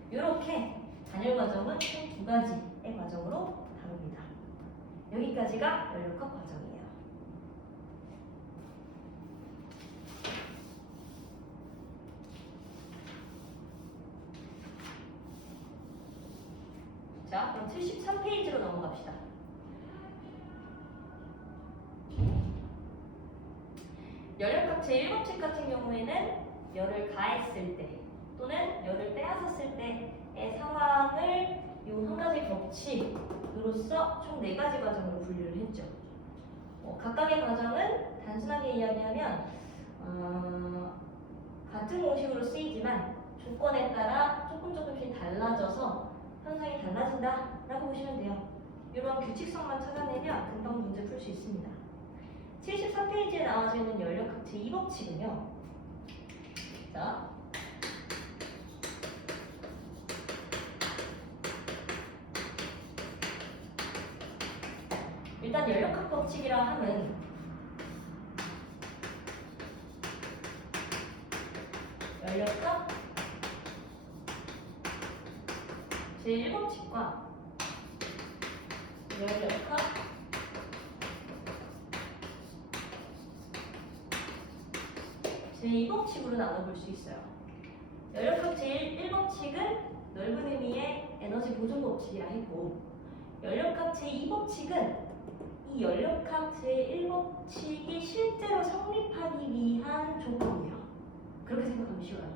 이렇게 단열 과정은 총 두 가지의 과정으로 다룹니다. 여기까지가 연력학 과정이에요. 자, 그럼 73페이지로 넘어갑시다. 연력학 제1법칙 같은 경우에는 열을 가했을 때 또는 열을 빼앗았을 때의 상황을 이 한 가지 법칙으로서 총 4가지 과정으로 분류를 했죠. 각각의 과정은 단순하게 이야기하면 같은 공식으로 쓰이지만 조건에 따라 조금씩 달라져서 현상이 달라진다라고 보시면 돼요. 이런 규칙성만 찾아내면 금방 문제 풀 수 있습니다. 73페이지에 나와져 있는 연력학 제2법칙은요. 자, 일단 연력학 법칙이라 함은 연력학 제1법칙과 연력학 제2법칙으로 나눠볼 수 있어요. 연력학 제1법칙은 넓은 의미의 에너지 보존 법칙이라 했고, 연력학 제2법칙은 이 연력학 제1법칙이 실제로 성립하기 위한 조건이에요. 그렇게 생각하면 쉬워요.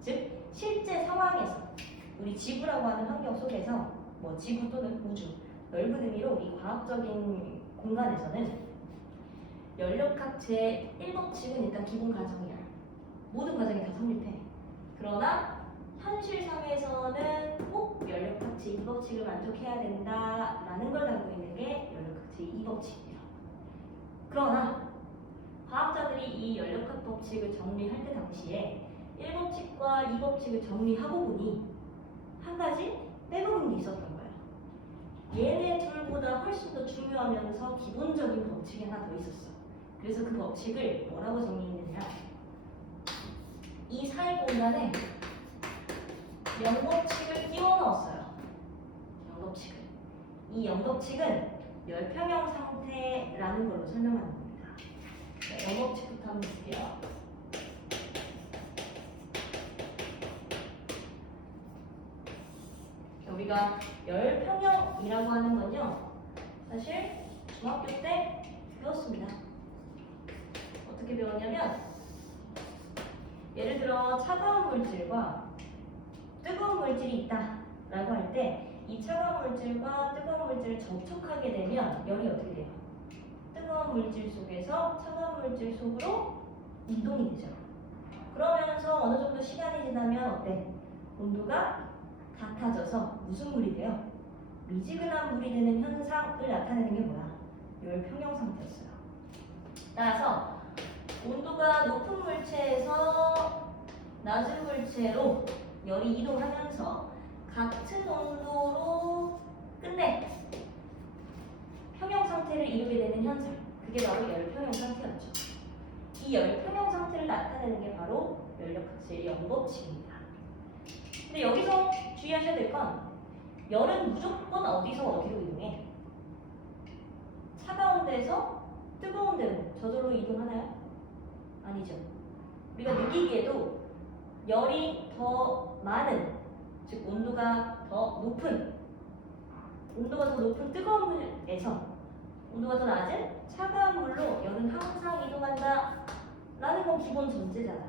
즉, 실제 상황에서 우리 지구라고 하는 환경 속에서 뭐 지구 또는 우주, 넓은 의미로 이 과학적인 공간에서는 연력학 제1법칙은 일단 기본 가정이야. 모든 과정이 다 성립해. 그러나 현실상에서는 꼭 연력학 제2법칙을 만족해야 된다라는 걸 담고 있는 게 연력학 제2법칙이에요. 그러나 과학자들이 이 연력학 법칙을 정리할 때 당시에 1법칙과 2법칙을 정리하고 보니 한 가지 빼먹은 게 있었던 거예요. 얘네 둘보다 훨씬 더 중요하면서 기본적인 법칙이 하나 더 있었어. 그래서 그 법칙을 뭐라고 정리했느냐, 이 사이 공간에 영법칙을 끼워 넣었어요. 영법칙을. 이 영법칙은 열평형 상태라는 걸로 설명하는 겁니다. 자, 영법칙부터 한번 볼게요. 우리가 열평형이라고 하는 건요, 사실 중학교 때 배웠습니다. 어떻게 배웠냐면, 예를 들어 차가운 물질과 뜨거운 물질이 있다라고 할 때 이 차가운 물질과 뜨거운 물질을 접촉하게 되면 열이 어떻게 돼요? 뜨거운 물질 속에서 차가운 물질 속으로 이동이 되죠. 그러면서 어느 정도 시간이 지나면 어때? 온도가 같아져서 무슨 물이 돼요? 미지근한 물이 되는 현상을 나타내는 게 뭐야? 열평형 상태였어요. 따라서 온도가 높은 물체에서 낮은 물체로 열이 이동하면서 같은 온도로 끝내 평형 상태를 이루게 되는 현상, 그게 바로 열평형 상태였죠. 이 열평형 상태를 나타내는 게 바로 열역학제의 영법칙입니다. 근데 여기서 주의하셔야 될 건, 열은 무조건 어디서 어디로 이동해? 차가운 데에서 뜨거운 데로 저절로 이동하나요? 아니죠. 우리가 느끼기에도 열이 더 많은, 즉 온도가 더 높은 뜨거운 물에서 온도가 더 낮은 차가운 물로 열은 항상 이동한다 라는 건 기본 전제잖아.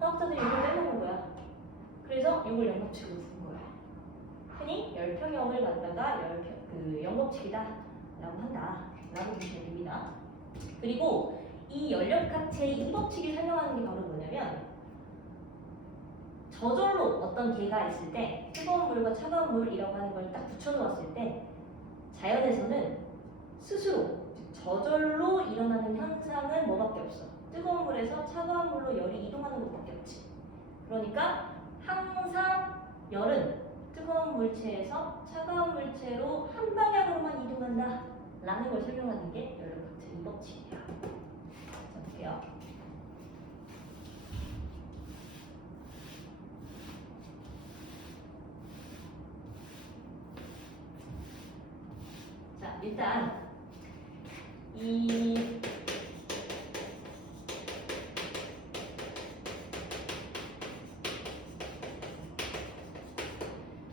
화학자들이 이걸 빼놓은 거야. 그래서 이걸 영법칙으로 쓴 거야. 흔히 열평형을 갖다가 영법칙이다 라고 한다 라고 보시면 됩니다. 그리고 이 열역학체의 2법칙이 설명하는 게 바로 뭐냐면, 저절로 어떤 개가 있을 때 뜨거운 물과 차가운 물이라고 하는 걸 딱 붙여놓았을 때 자연에서는 스스로, 즉 저절로 일어나는 현상은 뭐밖에 없어? 뜨거운 물에서 차가운 물로 열이 이동하는 것밖에 없지. 그러니까 항상 열은 뜨거운 물체에서 차가운 물체로 한 방향으로만 이동한다 라는 걸 설명하는 게 열역학체 2법칙이에요. 자, 볼게요. 자, 일단 이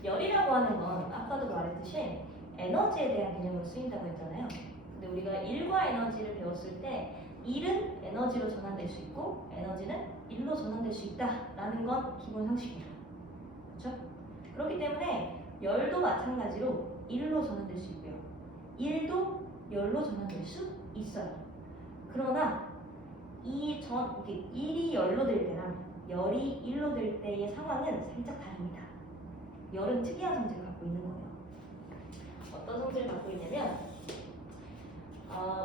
열이라고 하는 건 아까도 말했듯이 에너지에 대한 개념으로 쓰인다고 했잖아요. 근데 우리가 일과 에너지를 배웠을 때 일은 에너지로 전환될 수 있고 에너지는 일로 전환될 수 있다라는 건 기본 상식이죠. 그렇죠? 그렇기 때문에 열도 마찬가지로 일로 전환될 수 있고요. 일도 열로 전환될 수 있어요. 그러나 일이 열로 될 때랑 열이 일로 될 때의 상황은 살짝 다릅니다. 열은 특이한 성질을 갖고 있는 거예요. 어떤 성질을 갖고 있냐면,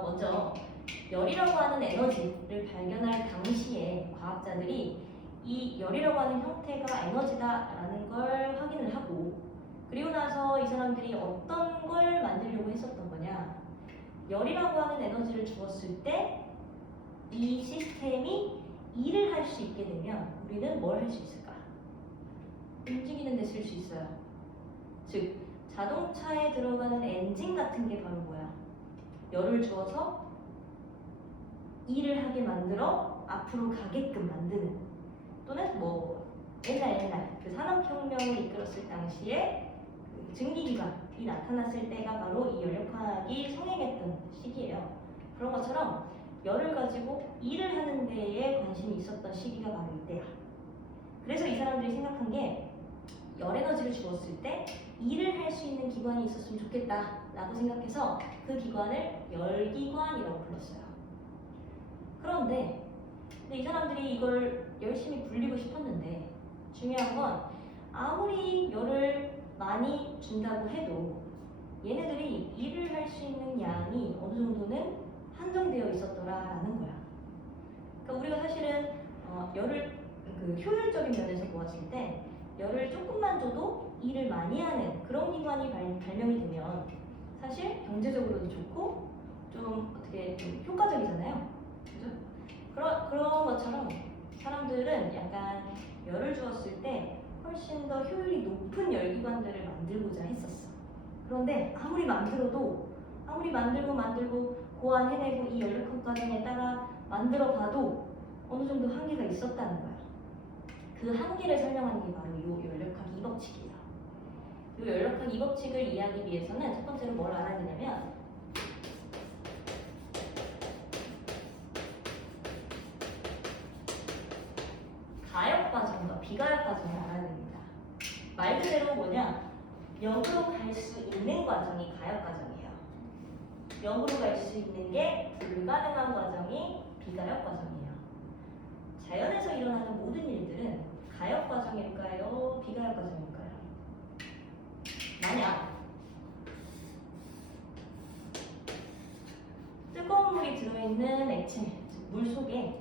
먼저 열이라고 하는 에너지를 발견할 당시에 과학자들이 이 열이라고 하는 형태가 에너지다라는 걸 확인을 하고, 그리고 나서 이 사람들이 어떤 걸 만들려고 했었던 거냐, 열이라고 하는 에너지를 주었을 때 이 시스템이 일을 할 수 있게 되면 우리는 뭘 할 수 있을까? 움직이는 데 쓸 수 있어요. 즉 자동차에 들어가는 엔진 같은 게 바로 뭐야? 열을 주어서 일을 하게 만들어 앞으로 가게끔 만드는, 또는 뭐 옛날 그 산업혁명을 이끌었을 당시에 그 증기기관이 나타났을 때가 바로 이 열역학이 성행했던 시기예요. 그런 것처럼 열을 가지고 일을 하는 데에 관심이 있었던 시기가 바로 이때야. 그래서 이 사람들이 생각한 게, 열에너지를 주었을 때 일을 할 수 있는 기관이 있었으면 좋겠다 라고 생각해서 그 기관을 열기관이라고 불렀어요. 그런데 이 사람들이 이걸 열심히 굴리고 싶었는데, 중요한 건 아무리 열을 많이 준다고 해도 얘네들이 일을 할 수 있는 양이 어느 정도는 한정되어 있었더라라는 거야. 그러니까 우리가 사실은 열을 그 효율적인 면에서 보았을 때 열을 조금만 줘도 일을 많이 하는 그런 기관이 발명이 되면 사실 경제적으로도 좋고 좀 어떻게 좀 효과적이잖아요. 그죠? 그런 것처럼 사람들은 약간 열을 주었을 때 훨씬 더 효율이 높은 열기관들을 만들고자 했었어. 그런데 아무리 만들고 고안해내고 이 연력학 과정에 따라 만들어 봐도 어느 정도 한계가 있었다는 거야. 그 한계를 설명하는 게 바로 이 연력학 2법칙이에요. 이 연력학 2법칙을 이해하기 위해서는 첫 번째로 뭘 알아야 되냐면 가역 과정과 비가역 과정을 알아야 됩니다. 말 그대로 뭐냐? 역으로 갈 수 있는 과정이 가역 과정이에요. 역으로 갈 수 있는 게 불가능한 과정이 비가역 과정이에요. 자연에서 일어나는 모든 일들은 가역 과정일까요? 비가역 과정일까요? 만약 뜨거운 물이 들어있는 액체, 즉 물 속에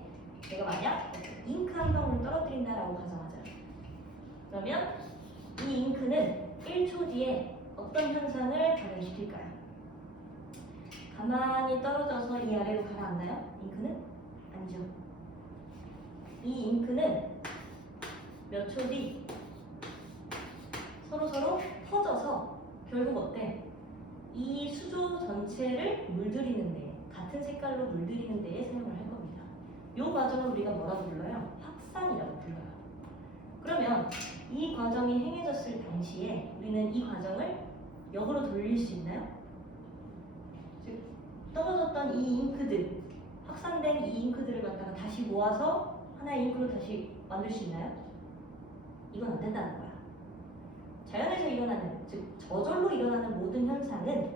내가 만약 잉크 한 방울을 떨어뜨린다라고 가정하자. 그러면 이 잉크는 1초 뒤에 어떤 현상을 발생시킬까요? 가만히 떨어져서 이 아래로 가라앉나요? 잉크는? 아니죠. 이 잉크는 몇 초 뒤 서로 퍼져서 결국 어때? 이 수조 전체를 물들이는 데, 같은 색깔로 물들이는 데에 사용을 할 겁니다. 이 과정을 우리가 뭐라고 불러요? 확산이라고 불러요. 그러면 이 과정이 행해졌을 당시에 우리는 이 과정을 역으로 돌릴 수 있나요? 즉 떨어졌던 이 잉크들, 확산된 이 잉크들을 갖다가 다시 모아서 하나의 잉크로 다시 만들 수 있나요? 이건 안 된다는 거야. 자연에서 일어나는, 즉 저절로 일어나는 모든 현상은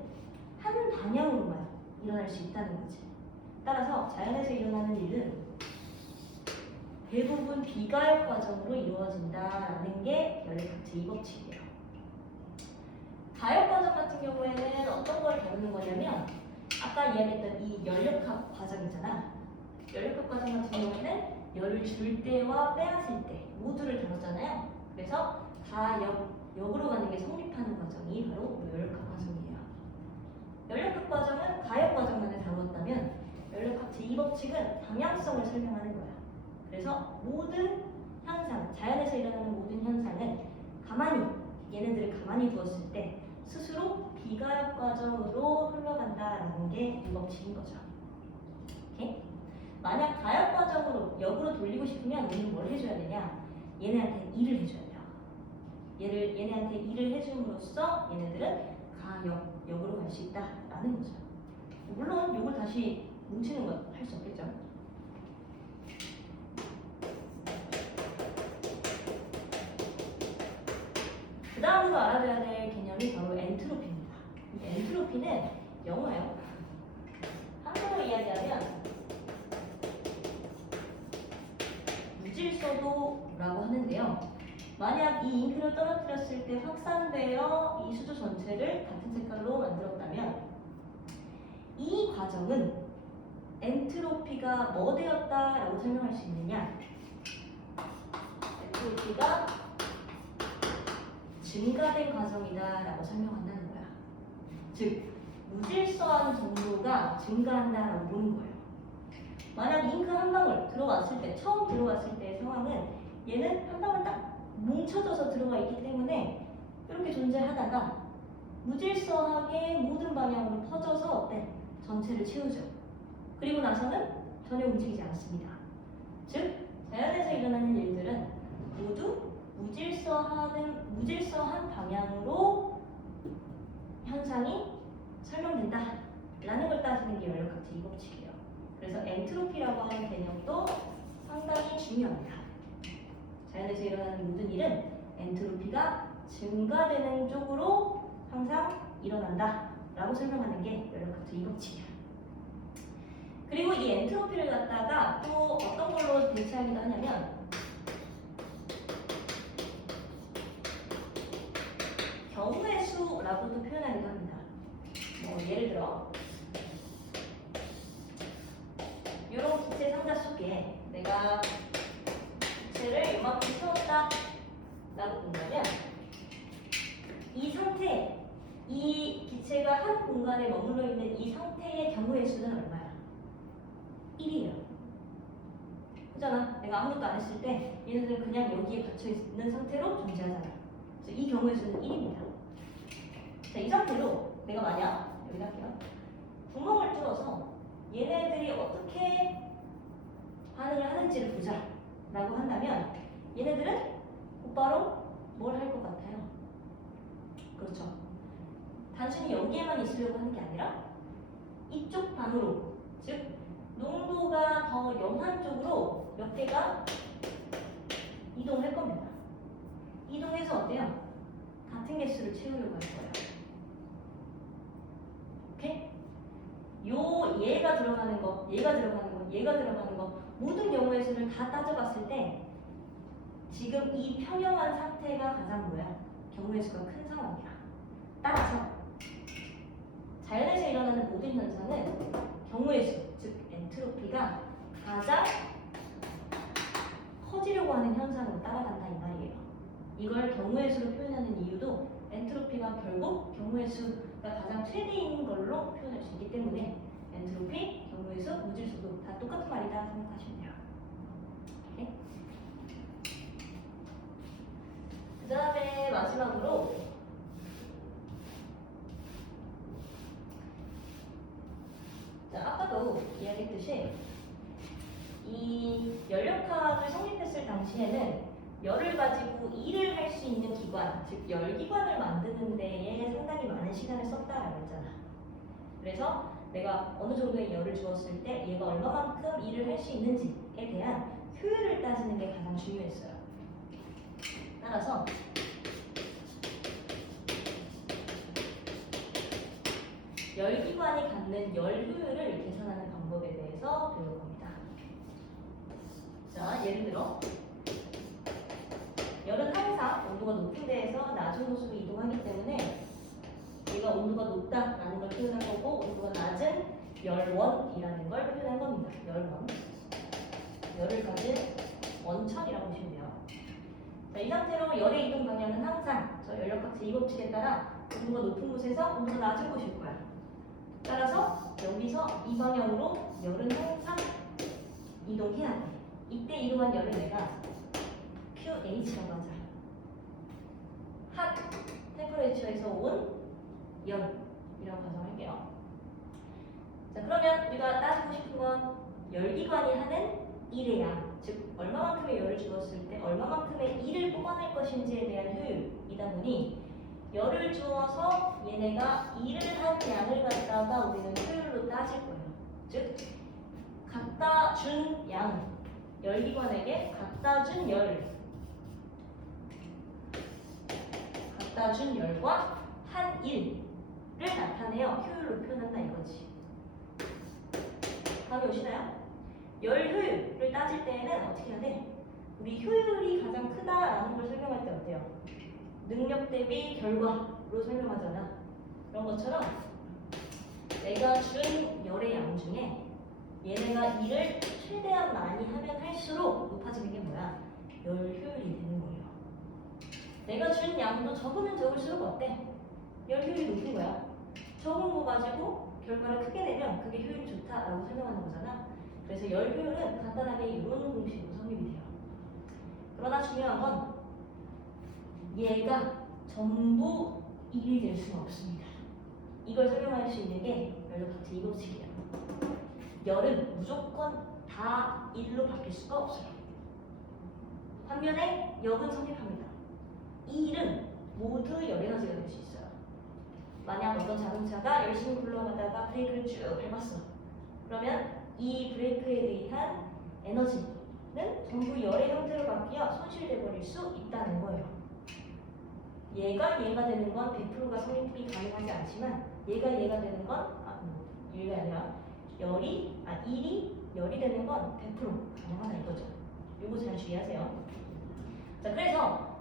한 방향으로만 일어날 수 있다는 거지. 따라서 자연에서 일어나는 일은 대부분 비가역 과정으로 이루어진다라는 게 연력학 제2법칙이에요. 가역 과정 같은 경우에는 어떤 걸 다루는 거냐면 아까 이야기했던 이 연력학 과정이잖아. 연력학 과정 같은 경우에는 열을 줄 때와 빼앗을 때 모두를 다루잖아요. 그래서 역으로 가는 게 성립하는 과정이 바로 연력학 과정이에요. 연력학 과정은 가역 과정만을 다루었다면 연력학 제2법칙은 방향성을 설명하는 거야. 그래서 모든 현상, 자연에서 일어나는 모든 현상은 얘네들을 가만히 두었을 때 스스로 비가역 과정으로 흘러간다라는 게 이 법칙인 거죠. 오케이? 만약 가역 과정으로 역으로 돌리고 싶으면 우리는 뭘 해줘야 되냐? 얘네한테 일을 해줘야 돼요. 얘네한테 일을 해줌으로써 얘네들은 역으로 갈 수 있다라는 거죠. 물론 이걸 다시 뭉치는 건 할 수 없겠죠. 그 다음으로 알아둬야 될 개념이 바로 엔트로피입니다. 엔트로피는 영어예요. 한국어로 이야기하면 무질서도라고 하는데요. 만약 이 잉크를 떨어뜨렸을 때 확산되어 이 수조 전체를 같은 색깔로 만들었다면 이 과정은 엔트로피가 뭐 되었다라고 설명할 수 있느냐? 엔트로피가 증가된 과정이다라고 설명한다는 거야. 즉, 무질서한 정도가 증가한다라고 보는 거예요. 만약 잉크 한 방울 들어왔을 때, 처음 들어왔을 때의 상황은 얘는 한 방울 딱 뭉쳐져서 들어가 있기 때문에 이렇게 존재하다가 무질서하게 모든 방향으로 퍼져서 어때? 전체를 채우죠. 그리고 나서는 전혀 움직이지 않습니다. 즉, 자연에서 일어나는 일들은 모두 무질서한 방향으로 현상이 설명된다라는 걸 따지는 게 연력학 제2법칙이에요. 그래서 엔트로피라고 하는 개념도 상당히 중요합니다. 자연에서 일어나는 모든 일은 엔트로피가 증가되는 쪽으로 항상 일어난다라고 설명하는 게 연력학 제2법칙이에요. 그리고 이 엔트로피를 갖다가 또 어떤 걸로 대체하기도 하냐면 경우의 수라고도 표현하기도 합니다. 예를 들어 이런 기체 상자 속에 내가 기체를 요만큼 채웠다 라고 본다면 이 상태, 이 기체가 한 공간에 머물러 있는 이 상태의 경우의 수는 얼마야? 1이에요. 그잖아. 내가 아무것도 안 했을 때 얘네들은 그냥 여기에 갇혀 있는 상태로 존재하잖아. 그래서 이 경우의 수는 1입니다. 자, 이 상태로 내가 만약 여기다 할게요. 구멍을 뚫어서 얘네들이 어떻게 반응을 하는지를 보자 라고 한다면 얘네들은 곧바로 뭘 할 것 같아요? 그렇죠. 단순히 여기에만 있으려고 하는 게 아니라 이쪽 방으로, 즉 농도가 더 영한 쪽으로 몇 개가 이동할 겁니다. 이동해서 어때요? 같은 개수를 채우려고 할 거예요. 오케이? 얘가 들어가는 거, 얘가 들어가는 거, 얘가 들어가는 거 모든 경우의 수를 다 따져봤을 때 지금 이 평형한 상태가 가장 뭐야? 경우의 수가 큰 상황이야. 따라서 자연에서 일어나는 모든 현상은 경우의 수, 즉 엔트로피가 가장 커지려고 하는 현상으로 따라간다 이 말이에요. 이걸 경우의 수로 표현하는 이유도 엔트로피가 결국 경우의 수가 가장 최대인 걸로 표현할 수 있기 때문에 엔트로피, 경우의 수, 무질서도 다 똑같은 말이다 생각하시면 돼요. 오케이? 그 다음에 마지막으로 아까도 이야기했듯이 이 연력학을 성립했을 당시에는 열을 가지고 일을 할 수 있는 기관, 즉 열기관을 만드는 데에 상당히 많은 시간을 썼다라고 했잖아. 그래서 내가 어느 정도의 열을 주었을 때 얘가 얼마만큼 일을 할 수 있는지에 대한 효율을 따지는 게 가장 중요했어요. 따라서 열기관이 갖는 열 효율을 계산하는 방법에 대해서 배울 겁니다. 자, 예를 들어 열은 항상 온도가 높은 데에서 낮은 곳으로 이동하기 때문에 얘가 온도가 높다라는 걸 표현할 거고 온도가 낮은 열원이라는 걸 표현할 겁니다. 열원. 열을 가진 원천이라고 보시면 돼요. 자, 이 상태로 열의 이동 방향은 항상 저 연력학 제2법칙에 따라 온도가 높은 곳에서 온도가 낮은 곳일 거야. 따라서 여기서 이 방향으로 열은 항상 이동해야 돼. 이때 이동한 열을 내가 QH라고 하자. 핫 템퍼레이처에서 온 열이라고 가정할게요. 자, 그러면 우리가 따지고 싶은 건 열기관이 하는 일의 양, 즉 얼마만큼의 열을 주었을 때 얼마만큼의 일을 뽑아낼 것인지에 대한 효율이다 보니 열을 주어서 얘네가 일을 한 양을 갖다가 우리는 효율로 따질 거예요. 즉 갖다 준 양, 열기관에게 갖다 준 열, 갖다 준 열과 한 일을 나타내어 효율로 표현한다 이거지. 감이 오시나요? 열 효율을 따질 때에는 어떻게 해야 돼? 우리 효율이 가장 크다라는 걸 설명할 때 어때요? 능력 대비 결과로 설명하잖아. 그런 것처럼 내가 준 열의 양 중에 얘네가 일을 최대한 많이 하면 할수록 높아지는 게 뭐야? 열 효율이 되는 거예요. 내가 준 양도 적으면 적을수록 어때? 열 효율이 높은 거야. 적은 거 가지고 결과를 크게 내면 그게 효율이 좋다라고 설명하는 거잖아. 그래서 열 효율은 간단하게 이런 공식으로 성립이 돼요. 그러나 중요한 건 얘가 전부 1이 될 수는 없습니다. 이걸 설명할 수 있는 게 연력학 제2법칙이에요. 열은 무조건 다 1로 바뀔 수가 없어요. 반면에 역은 성립합니다. 이 일은 모두 열의 가지가 될 수 있어요. 만약 어떤 자동차가 열심히 굴러가다가 브레이크를 쭉 밟았어. 그러면 이 브레이크에 의한 에너지는 전부 열의 형태로 바뀌어 손실돼 버릴 수 있다는 거예요. 얘가 되는 건 100%가 성립이 가능하지 않지만 얘가 되는 건 얘가 아니라 일이 열이 되는 건 100% 가능하다 이거죠. 요거 잘 주의하세요. 자, 그래서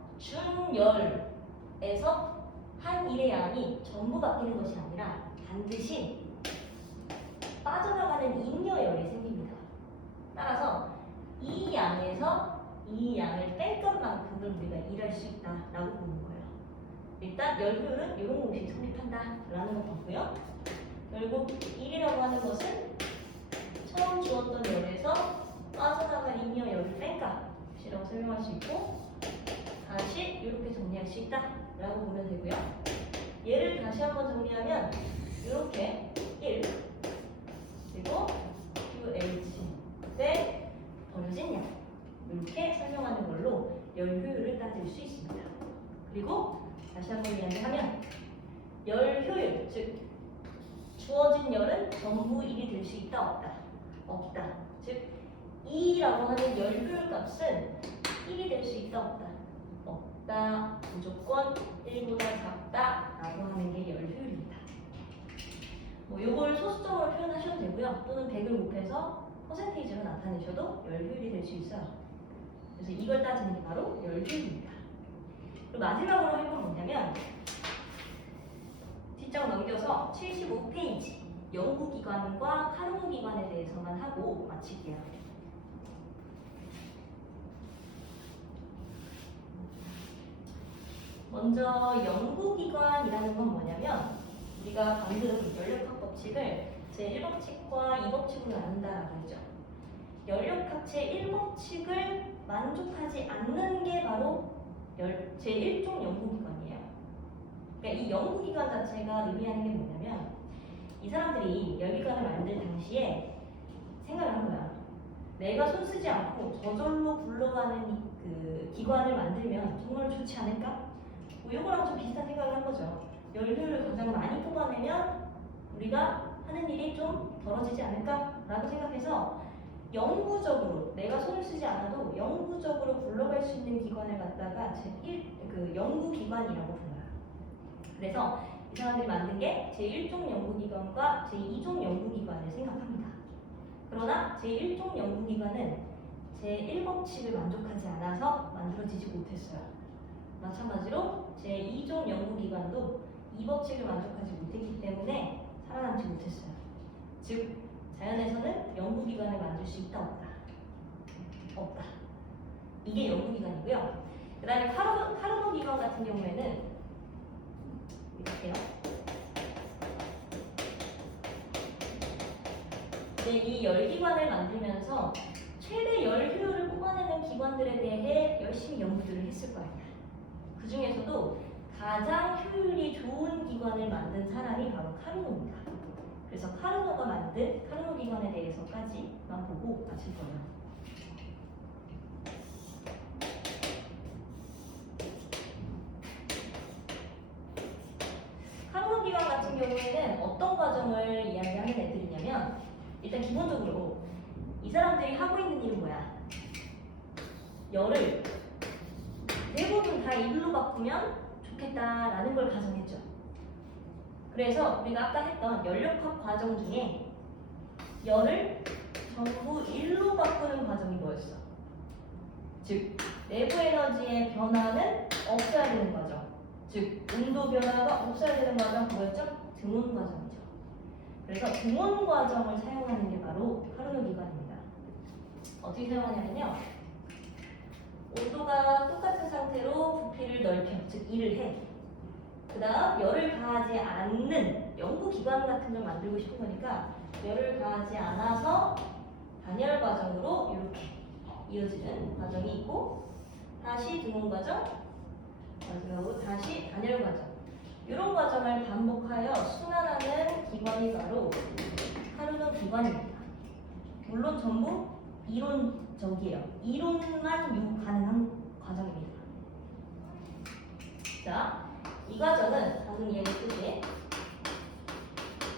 준열에서 한 일의 양이 전부 바뀌는 것이 아니라 반드시 빠져나가는 잉여열이 생깁니다. 따라서 이 양에서 이 양을 뺀 것만큼을 우리가 일할 수 있다라고 보는 거예요. 일단 열 효율은 이런 공식이 성립한다라는 거 봤고요. 결국 1이라고 하는 것은 처음 주었던 열에서 빠져나간 잉여 열을 뺀 값이라고 설명할 수 있고, 다시 이렇게 정리할 수 있다라고 보면 되고요. 얘를 다시 한번 정리하면 이렇게 1 그리고 QH 때 버려진 양 이렇게 설명하는 걸로 열 효율을 따질 수 있습니다. 그리고 다시 한번 이야기하면 열 효율, 즉 주어진 열은 전부 1이 될 수 있다 없다? 없다. 즉 2라고 하는 열 효율 값은 1이 될 수 있다 없다? 없다. 무조건 1보다 작다라고 하는 게 열 효율입니다. 요걸 소수점으로 표현하셔도 되고요. 또는 100을 곱해서 퍼센테이지로 나타내셔도 열 효율이 될 수 있어요. 그래서 이걸 따지는 게 바로 열 효율입니다. 그리고 마지막으로 할 건 뭐냐면 뒷장 넘겨서 75페이지 연구기관과 카르노기관에 대해서만 하고 마칠게요. 먼저 연구기관이라는 건 뭐냐면 우리가 방금 연력학 법칙을 제1법칙과 2법칙으로 나눈다라고 했죠. 연력학 제1법칙을 만족하지 않는 게 바로 제1종 연구기관이에요. 그러니까 이 연구기관 자체가 의미하는 게 뭐냐면 이 사람들이 열기관을 만들 당시에 생각을 한 거야. 내가 손 쓰지 않고 저절로 굴러가는 그 기관을 만들면 정말 좋지 않을까? 이거랑 좀 비슷한 생각을 한 거죠. 열 효율을 가장 많이 뽑아내면 우리가 하는 일이 좀 덜어지지 않을까라고 생각해서 영구적으로 내가 손을 쓰지 않아도 영구적으로 굴러갈 수 있는 기관을 갖다가 그 연구기관이라고 불러요. 그래서 이 사람들이 만든 게 제1종 연구기관과 제2종 연구기관을 생각합니다. 그러나 제1종 연구기관은 제1법칙을 만족하지 않아서 만들어지지 못했어요. 마찬가지로 제2종 연구기관도 2법칙을 만족하지 못했기 때문에 살아남지 못했어요. 즉 자연에서는 연구기관을 만들 수 있다 없다? 없다. 이게 연구기관이고요. 그 다음에 카르노기관 같은 경우에는 이렇게요. 이 열기관을 만들면서 최대 열 효율을 뽑아내는 기관들에 대해 열심히 연구들을 했을 거 아니야. 그 중에서도 가장 효율이 좋은 기관을 만든 사람이 바로 카르노입니다. 그래서 카르노가 만든 카르노 기관에 대해서까지만 보고 마칠 거예요. 카르노 기관 같은 경우에는 어떤 과정을 이야기하는 애들이냐면 일단 기본적으로 이 사람들이 하고 있는 일은 뭐야? 열을 대부분 다 일로 바꾸면 좋겠다라는 걸 가정했죠. 그래서 우리가 아까 했던 연력학 과정 중에 열을 전부 일로 바꾸는 과정이 뭐였어? 즉 내부 에너지의 변화는 없어야 되는 과정. 즉 온도 변화가 없어야 되는 과정 뭐였죠? 등온 과정이죠. 그래서 등온 과정을 사용하는 게 바로 카르노 기관입니다. 어떻게 사용하냐면요. 온도가 똑같은 상태로 부피를 넓혀, 즉 일을 해. 그 다음 열을 가하지 않는 연구기관 같은 걸 만들고 싶은 거니까 열을 가하지 않아서 단열 과정으로 이렇게 이어지는 과정이 있고 다시 등온 과정, 마지막으로 다시 단열 과정 이런 과정을 반복하여 순환하는 기관이 바로 카르노 기관입니다. 물론 전부 이론적이에요. 이론만 가능한 과정입니다. 자, 이 과정은 방금 이야기했듯이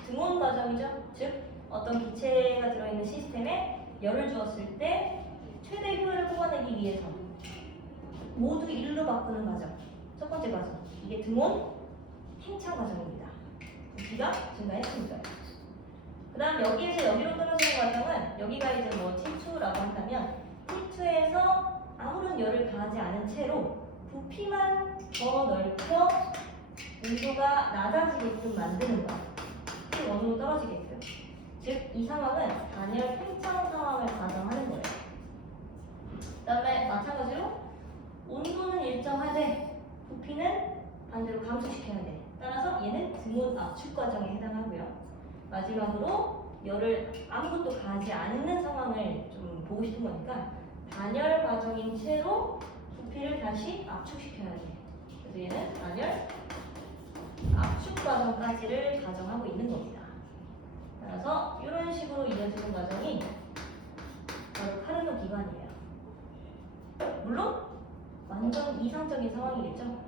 등온 과정이죠. 즉 어떤 기체가 들어있는 시스템에 열을 주었을 때 최대 효율을 뽑아내기 위해서 모두 일로 바꾸는 과정. 첫 번째 과정. 이게 등온 팽창 과정입니다. 부피가 증가했습니다. 그 다음 여기에서 여기로 떨어지는 과정은 여기가 이제 뭐 T2라고 한다면 T2에서 아무런 열을 가하지 않은 채로 부피만 더 넓혀 온도가 낮아지게끔 만드는 거야. T1으로 떨어지게끔. 즉 이 상황은 단열 팽창 상황을 가정하는 거예요. 그다음에 마찬가지로 온도는 일정하되 부피는 반대로 감소시켜야 돼. 따라서 얘는 등온 압축 과정에 해당하고요. 마지막으로 열을 아무것도 가하지 않는 상황을 좀 보고 싶은 거니까 단열 과정인 채로 부피를 다시 압축시켜야 돼. 그래서 얘는 단열 압축 과정까지를 가정하고 있는 겁니다. 따라서 이런 식으로 이어지는 과정이 바로 카르노 기관이에요. 물론 완전 이상적인 상황이겠죠.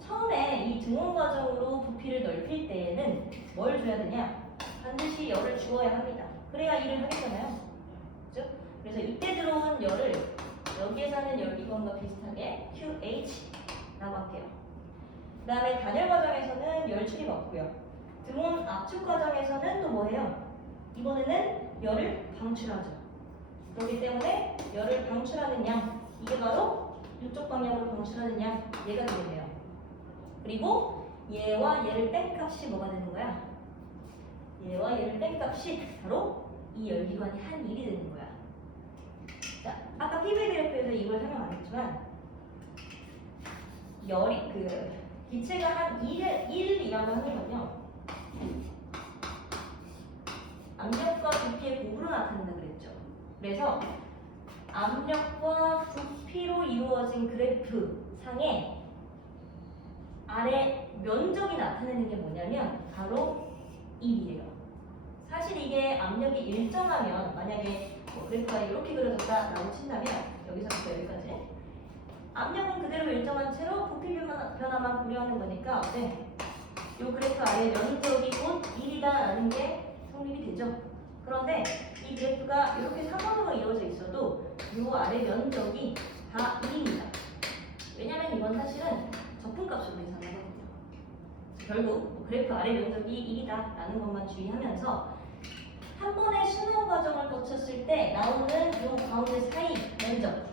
처음에 이 등온 과정으로 부피를 넓힐 때에는 뭘 줘야 되냐? 반드시 열을 주어야 합니다. 그래야 일을 하겠잖아요. 그죠? 그래서 이때 들어온 열을 여기에 사는 열기관과 비슷하게 QH라고 할게요. 그 다음에 단열 과정에서는 열 출입 없고요. 등온 압축 과정에서는 또 뭐예요? 이번에는 열을 방출하죠. 그렇기 때문에 열을 방출하는 양, 이게 바로 이쪽 방향으로 방출하는 양, 얘가 되겠네요. 그리고 얘와 얘를 뺀 값이 뭐가 되는 거야? 얘와 얘를 뺀 값이 바로 이 열기관이 한 일이 되는 거야. 자, 아까 PV 그래프에서 이걸 설명 안 했지만 열이 기체가 한 1이라고 하는 건요. 압력과 부피의 곱으로 나타낸다 그랬죠. 그래서 압력과 부피로 이루어진 그래프 상에 아래 면적이 나타내는 게 뭐냐면 바로 1이에요. 사실 이게 압력이 일정하면 만약에 그래프가 이렇게 그려졌다라고 친다면 여기서부터 여기까지 압력은 그대로 일정한 채로 부피 변화만 고려하는 거니까 네, 이 그래프 아래 면적이 곧 1이다라는 게 성립이 되죠. 그런데 이 그래프가 이렇게 사선으로 이루어져 있어도 이 아래 면적이 다 1입니다. 왜냐면 이건 사실은 적분값으로 계산하거든요. 결국 그래프 아래 면적이 1이다라는 것만 주의하면서 한 번의 순환 과정을 거쳤을 때 나오는 이 가운데 사이 면적,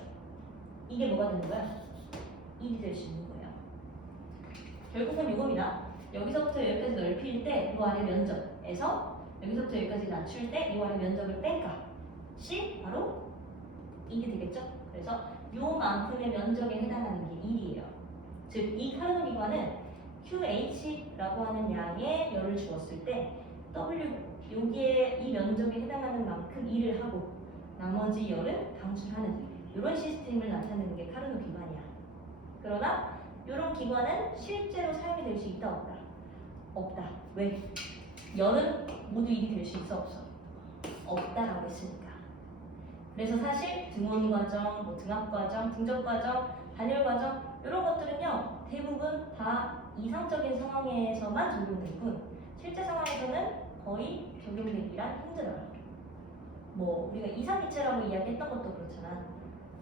이게 뭐가 되는 거야? 1이 될 수 있는 거예요. 결국은 이겁니다. 여기서부터 여기까지 넓힐 때 이 아래 면적에서 여기서부터 여기까지 낮출 때 이 아래 면적을 뺀 값이 바로 1이 되겠죠? 그래서 요만큼의 면적에 해당하는 게 1이에요. 즉, 이 카르노 기관은 QH라고 하는 양의 열을 주었을 때 W, 여기에 이 면적에 해당하는 만큼 일을 하고 나머지 열은 방출하는 이런 시스템을 나타내는 게 카르노 기관이야. 그러나 이런 기관은 실제로 사용이 될 수 있다 없다? 없다. 왜? 열은 모두 일이 될 수 있어 없어? 없다라고 했으니까. 그래서 사실 등온 과정, 등압 과정, 등적 과정, 단열 과정 이런 것들은요 대부분 다 이상적인 상황에서만 적용될 뿐 실제 상황에서는 거의 적용되기란 힘들어요. 뭐 우리가 이상기체라고 이야기했던 것도 그렇잖아.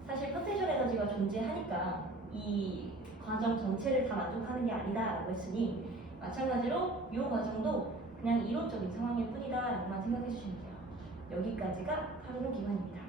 사실 포텐셜 에너지가 존재하니까 이 과정 전체를 다 만족하는 게 아니다라고 했으니 마찬가지로 이 과정도 그냥 이론적인 상황일 뿐이다라고만 생각해 주시면 돼요. 여기까지가 카르노 기관입니다.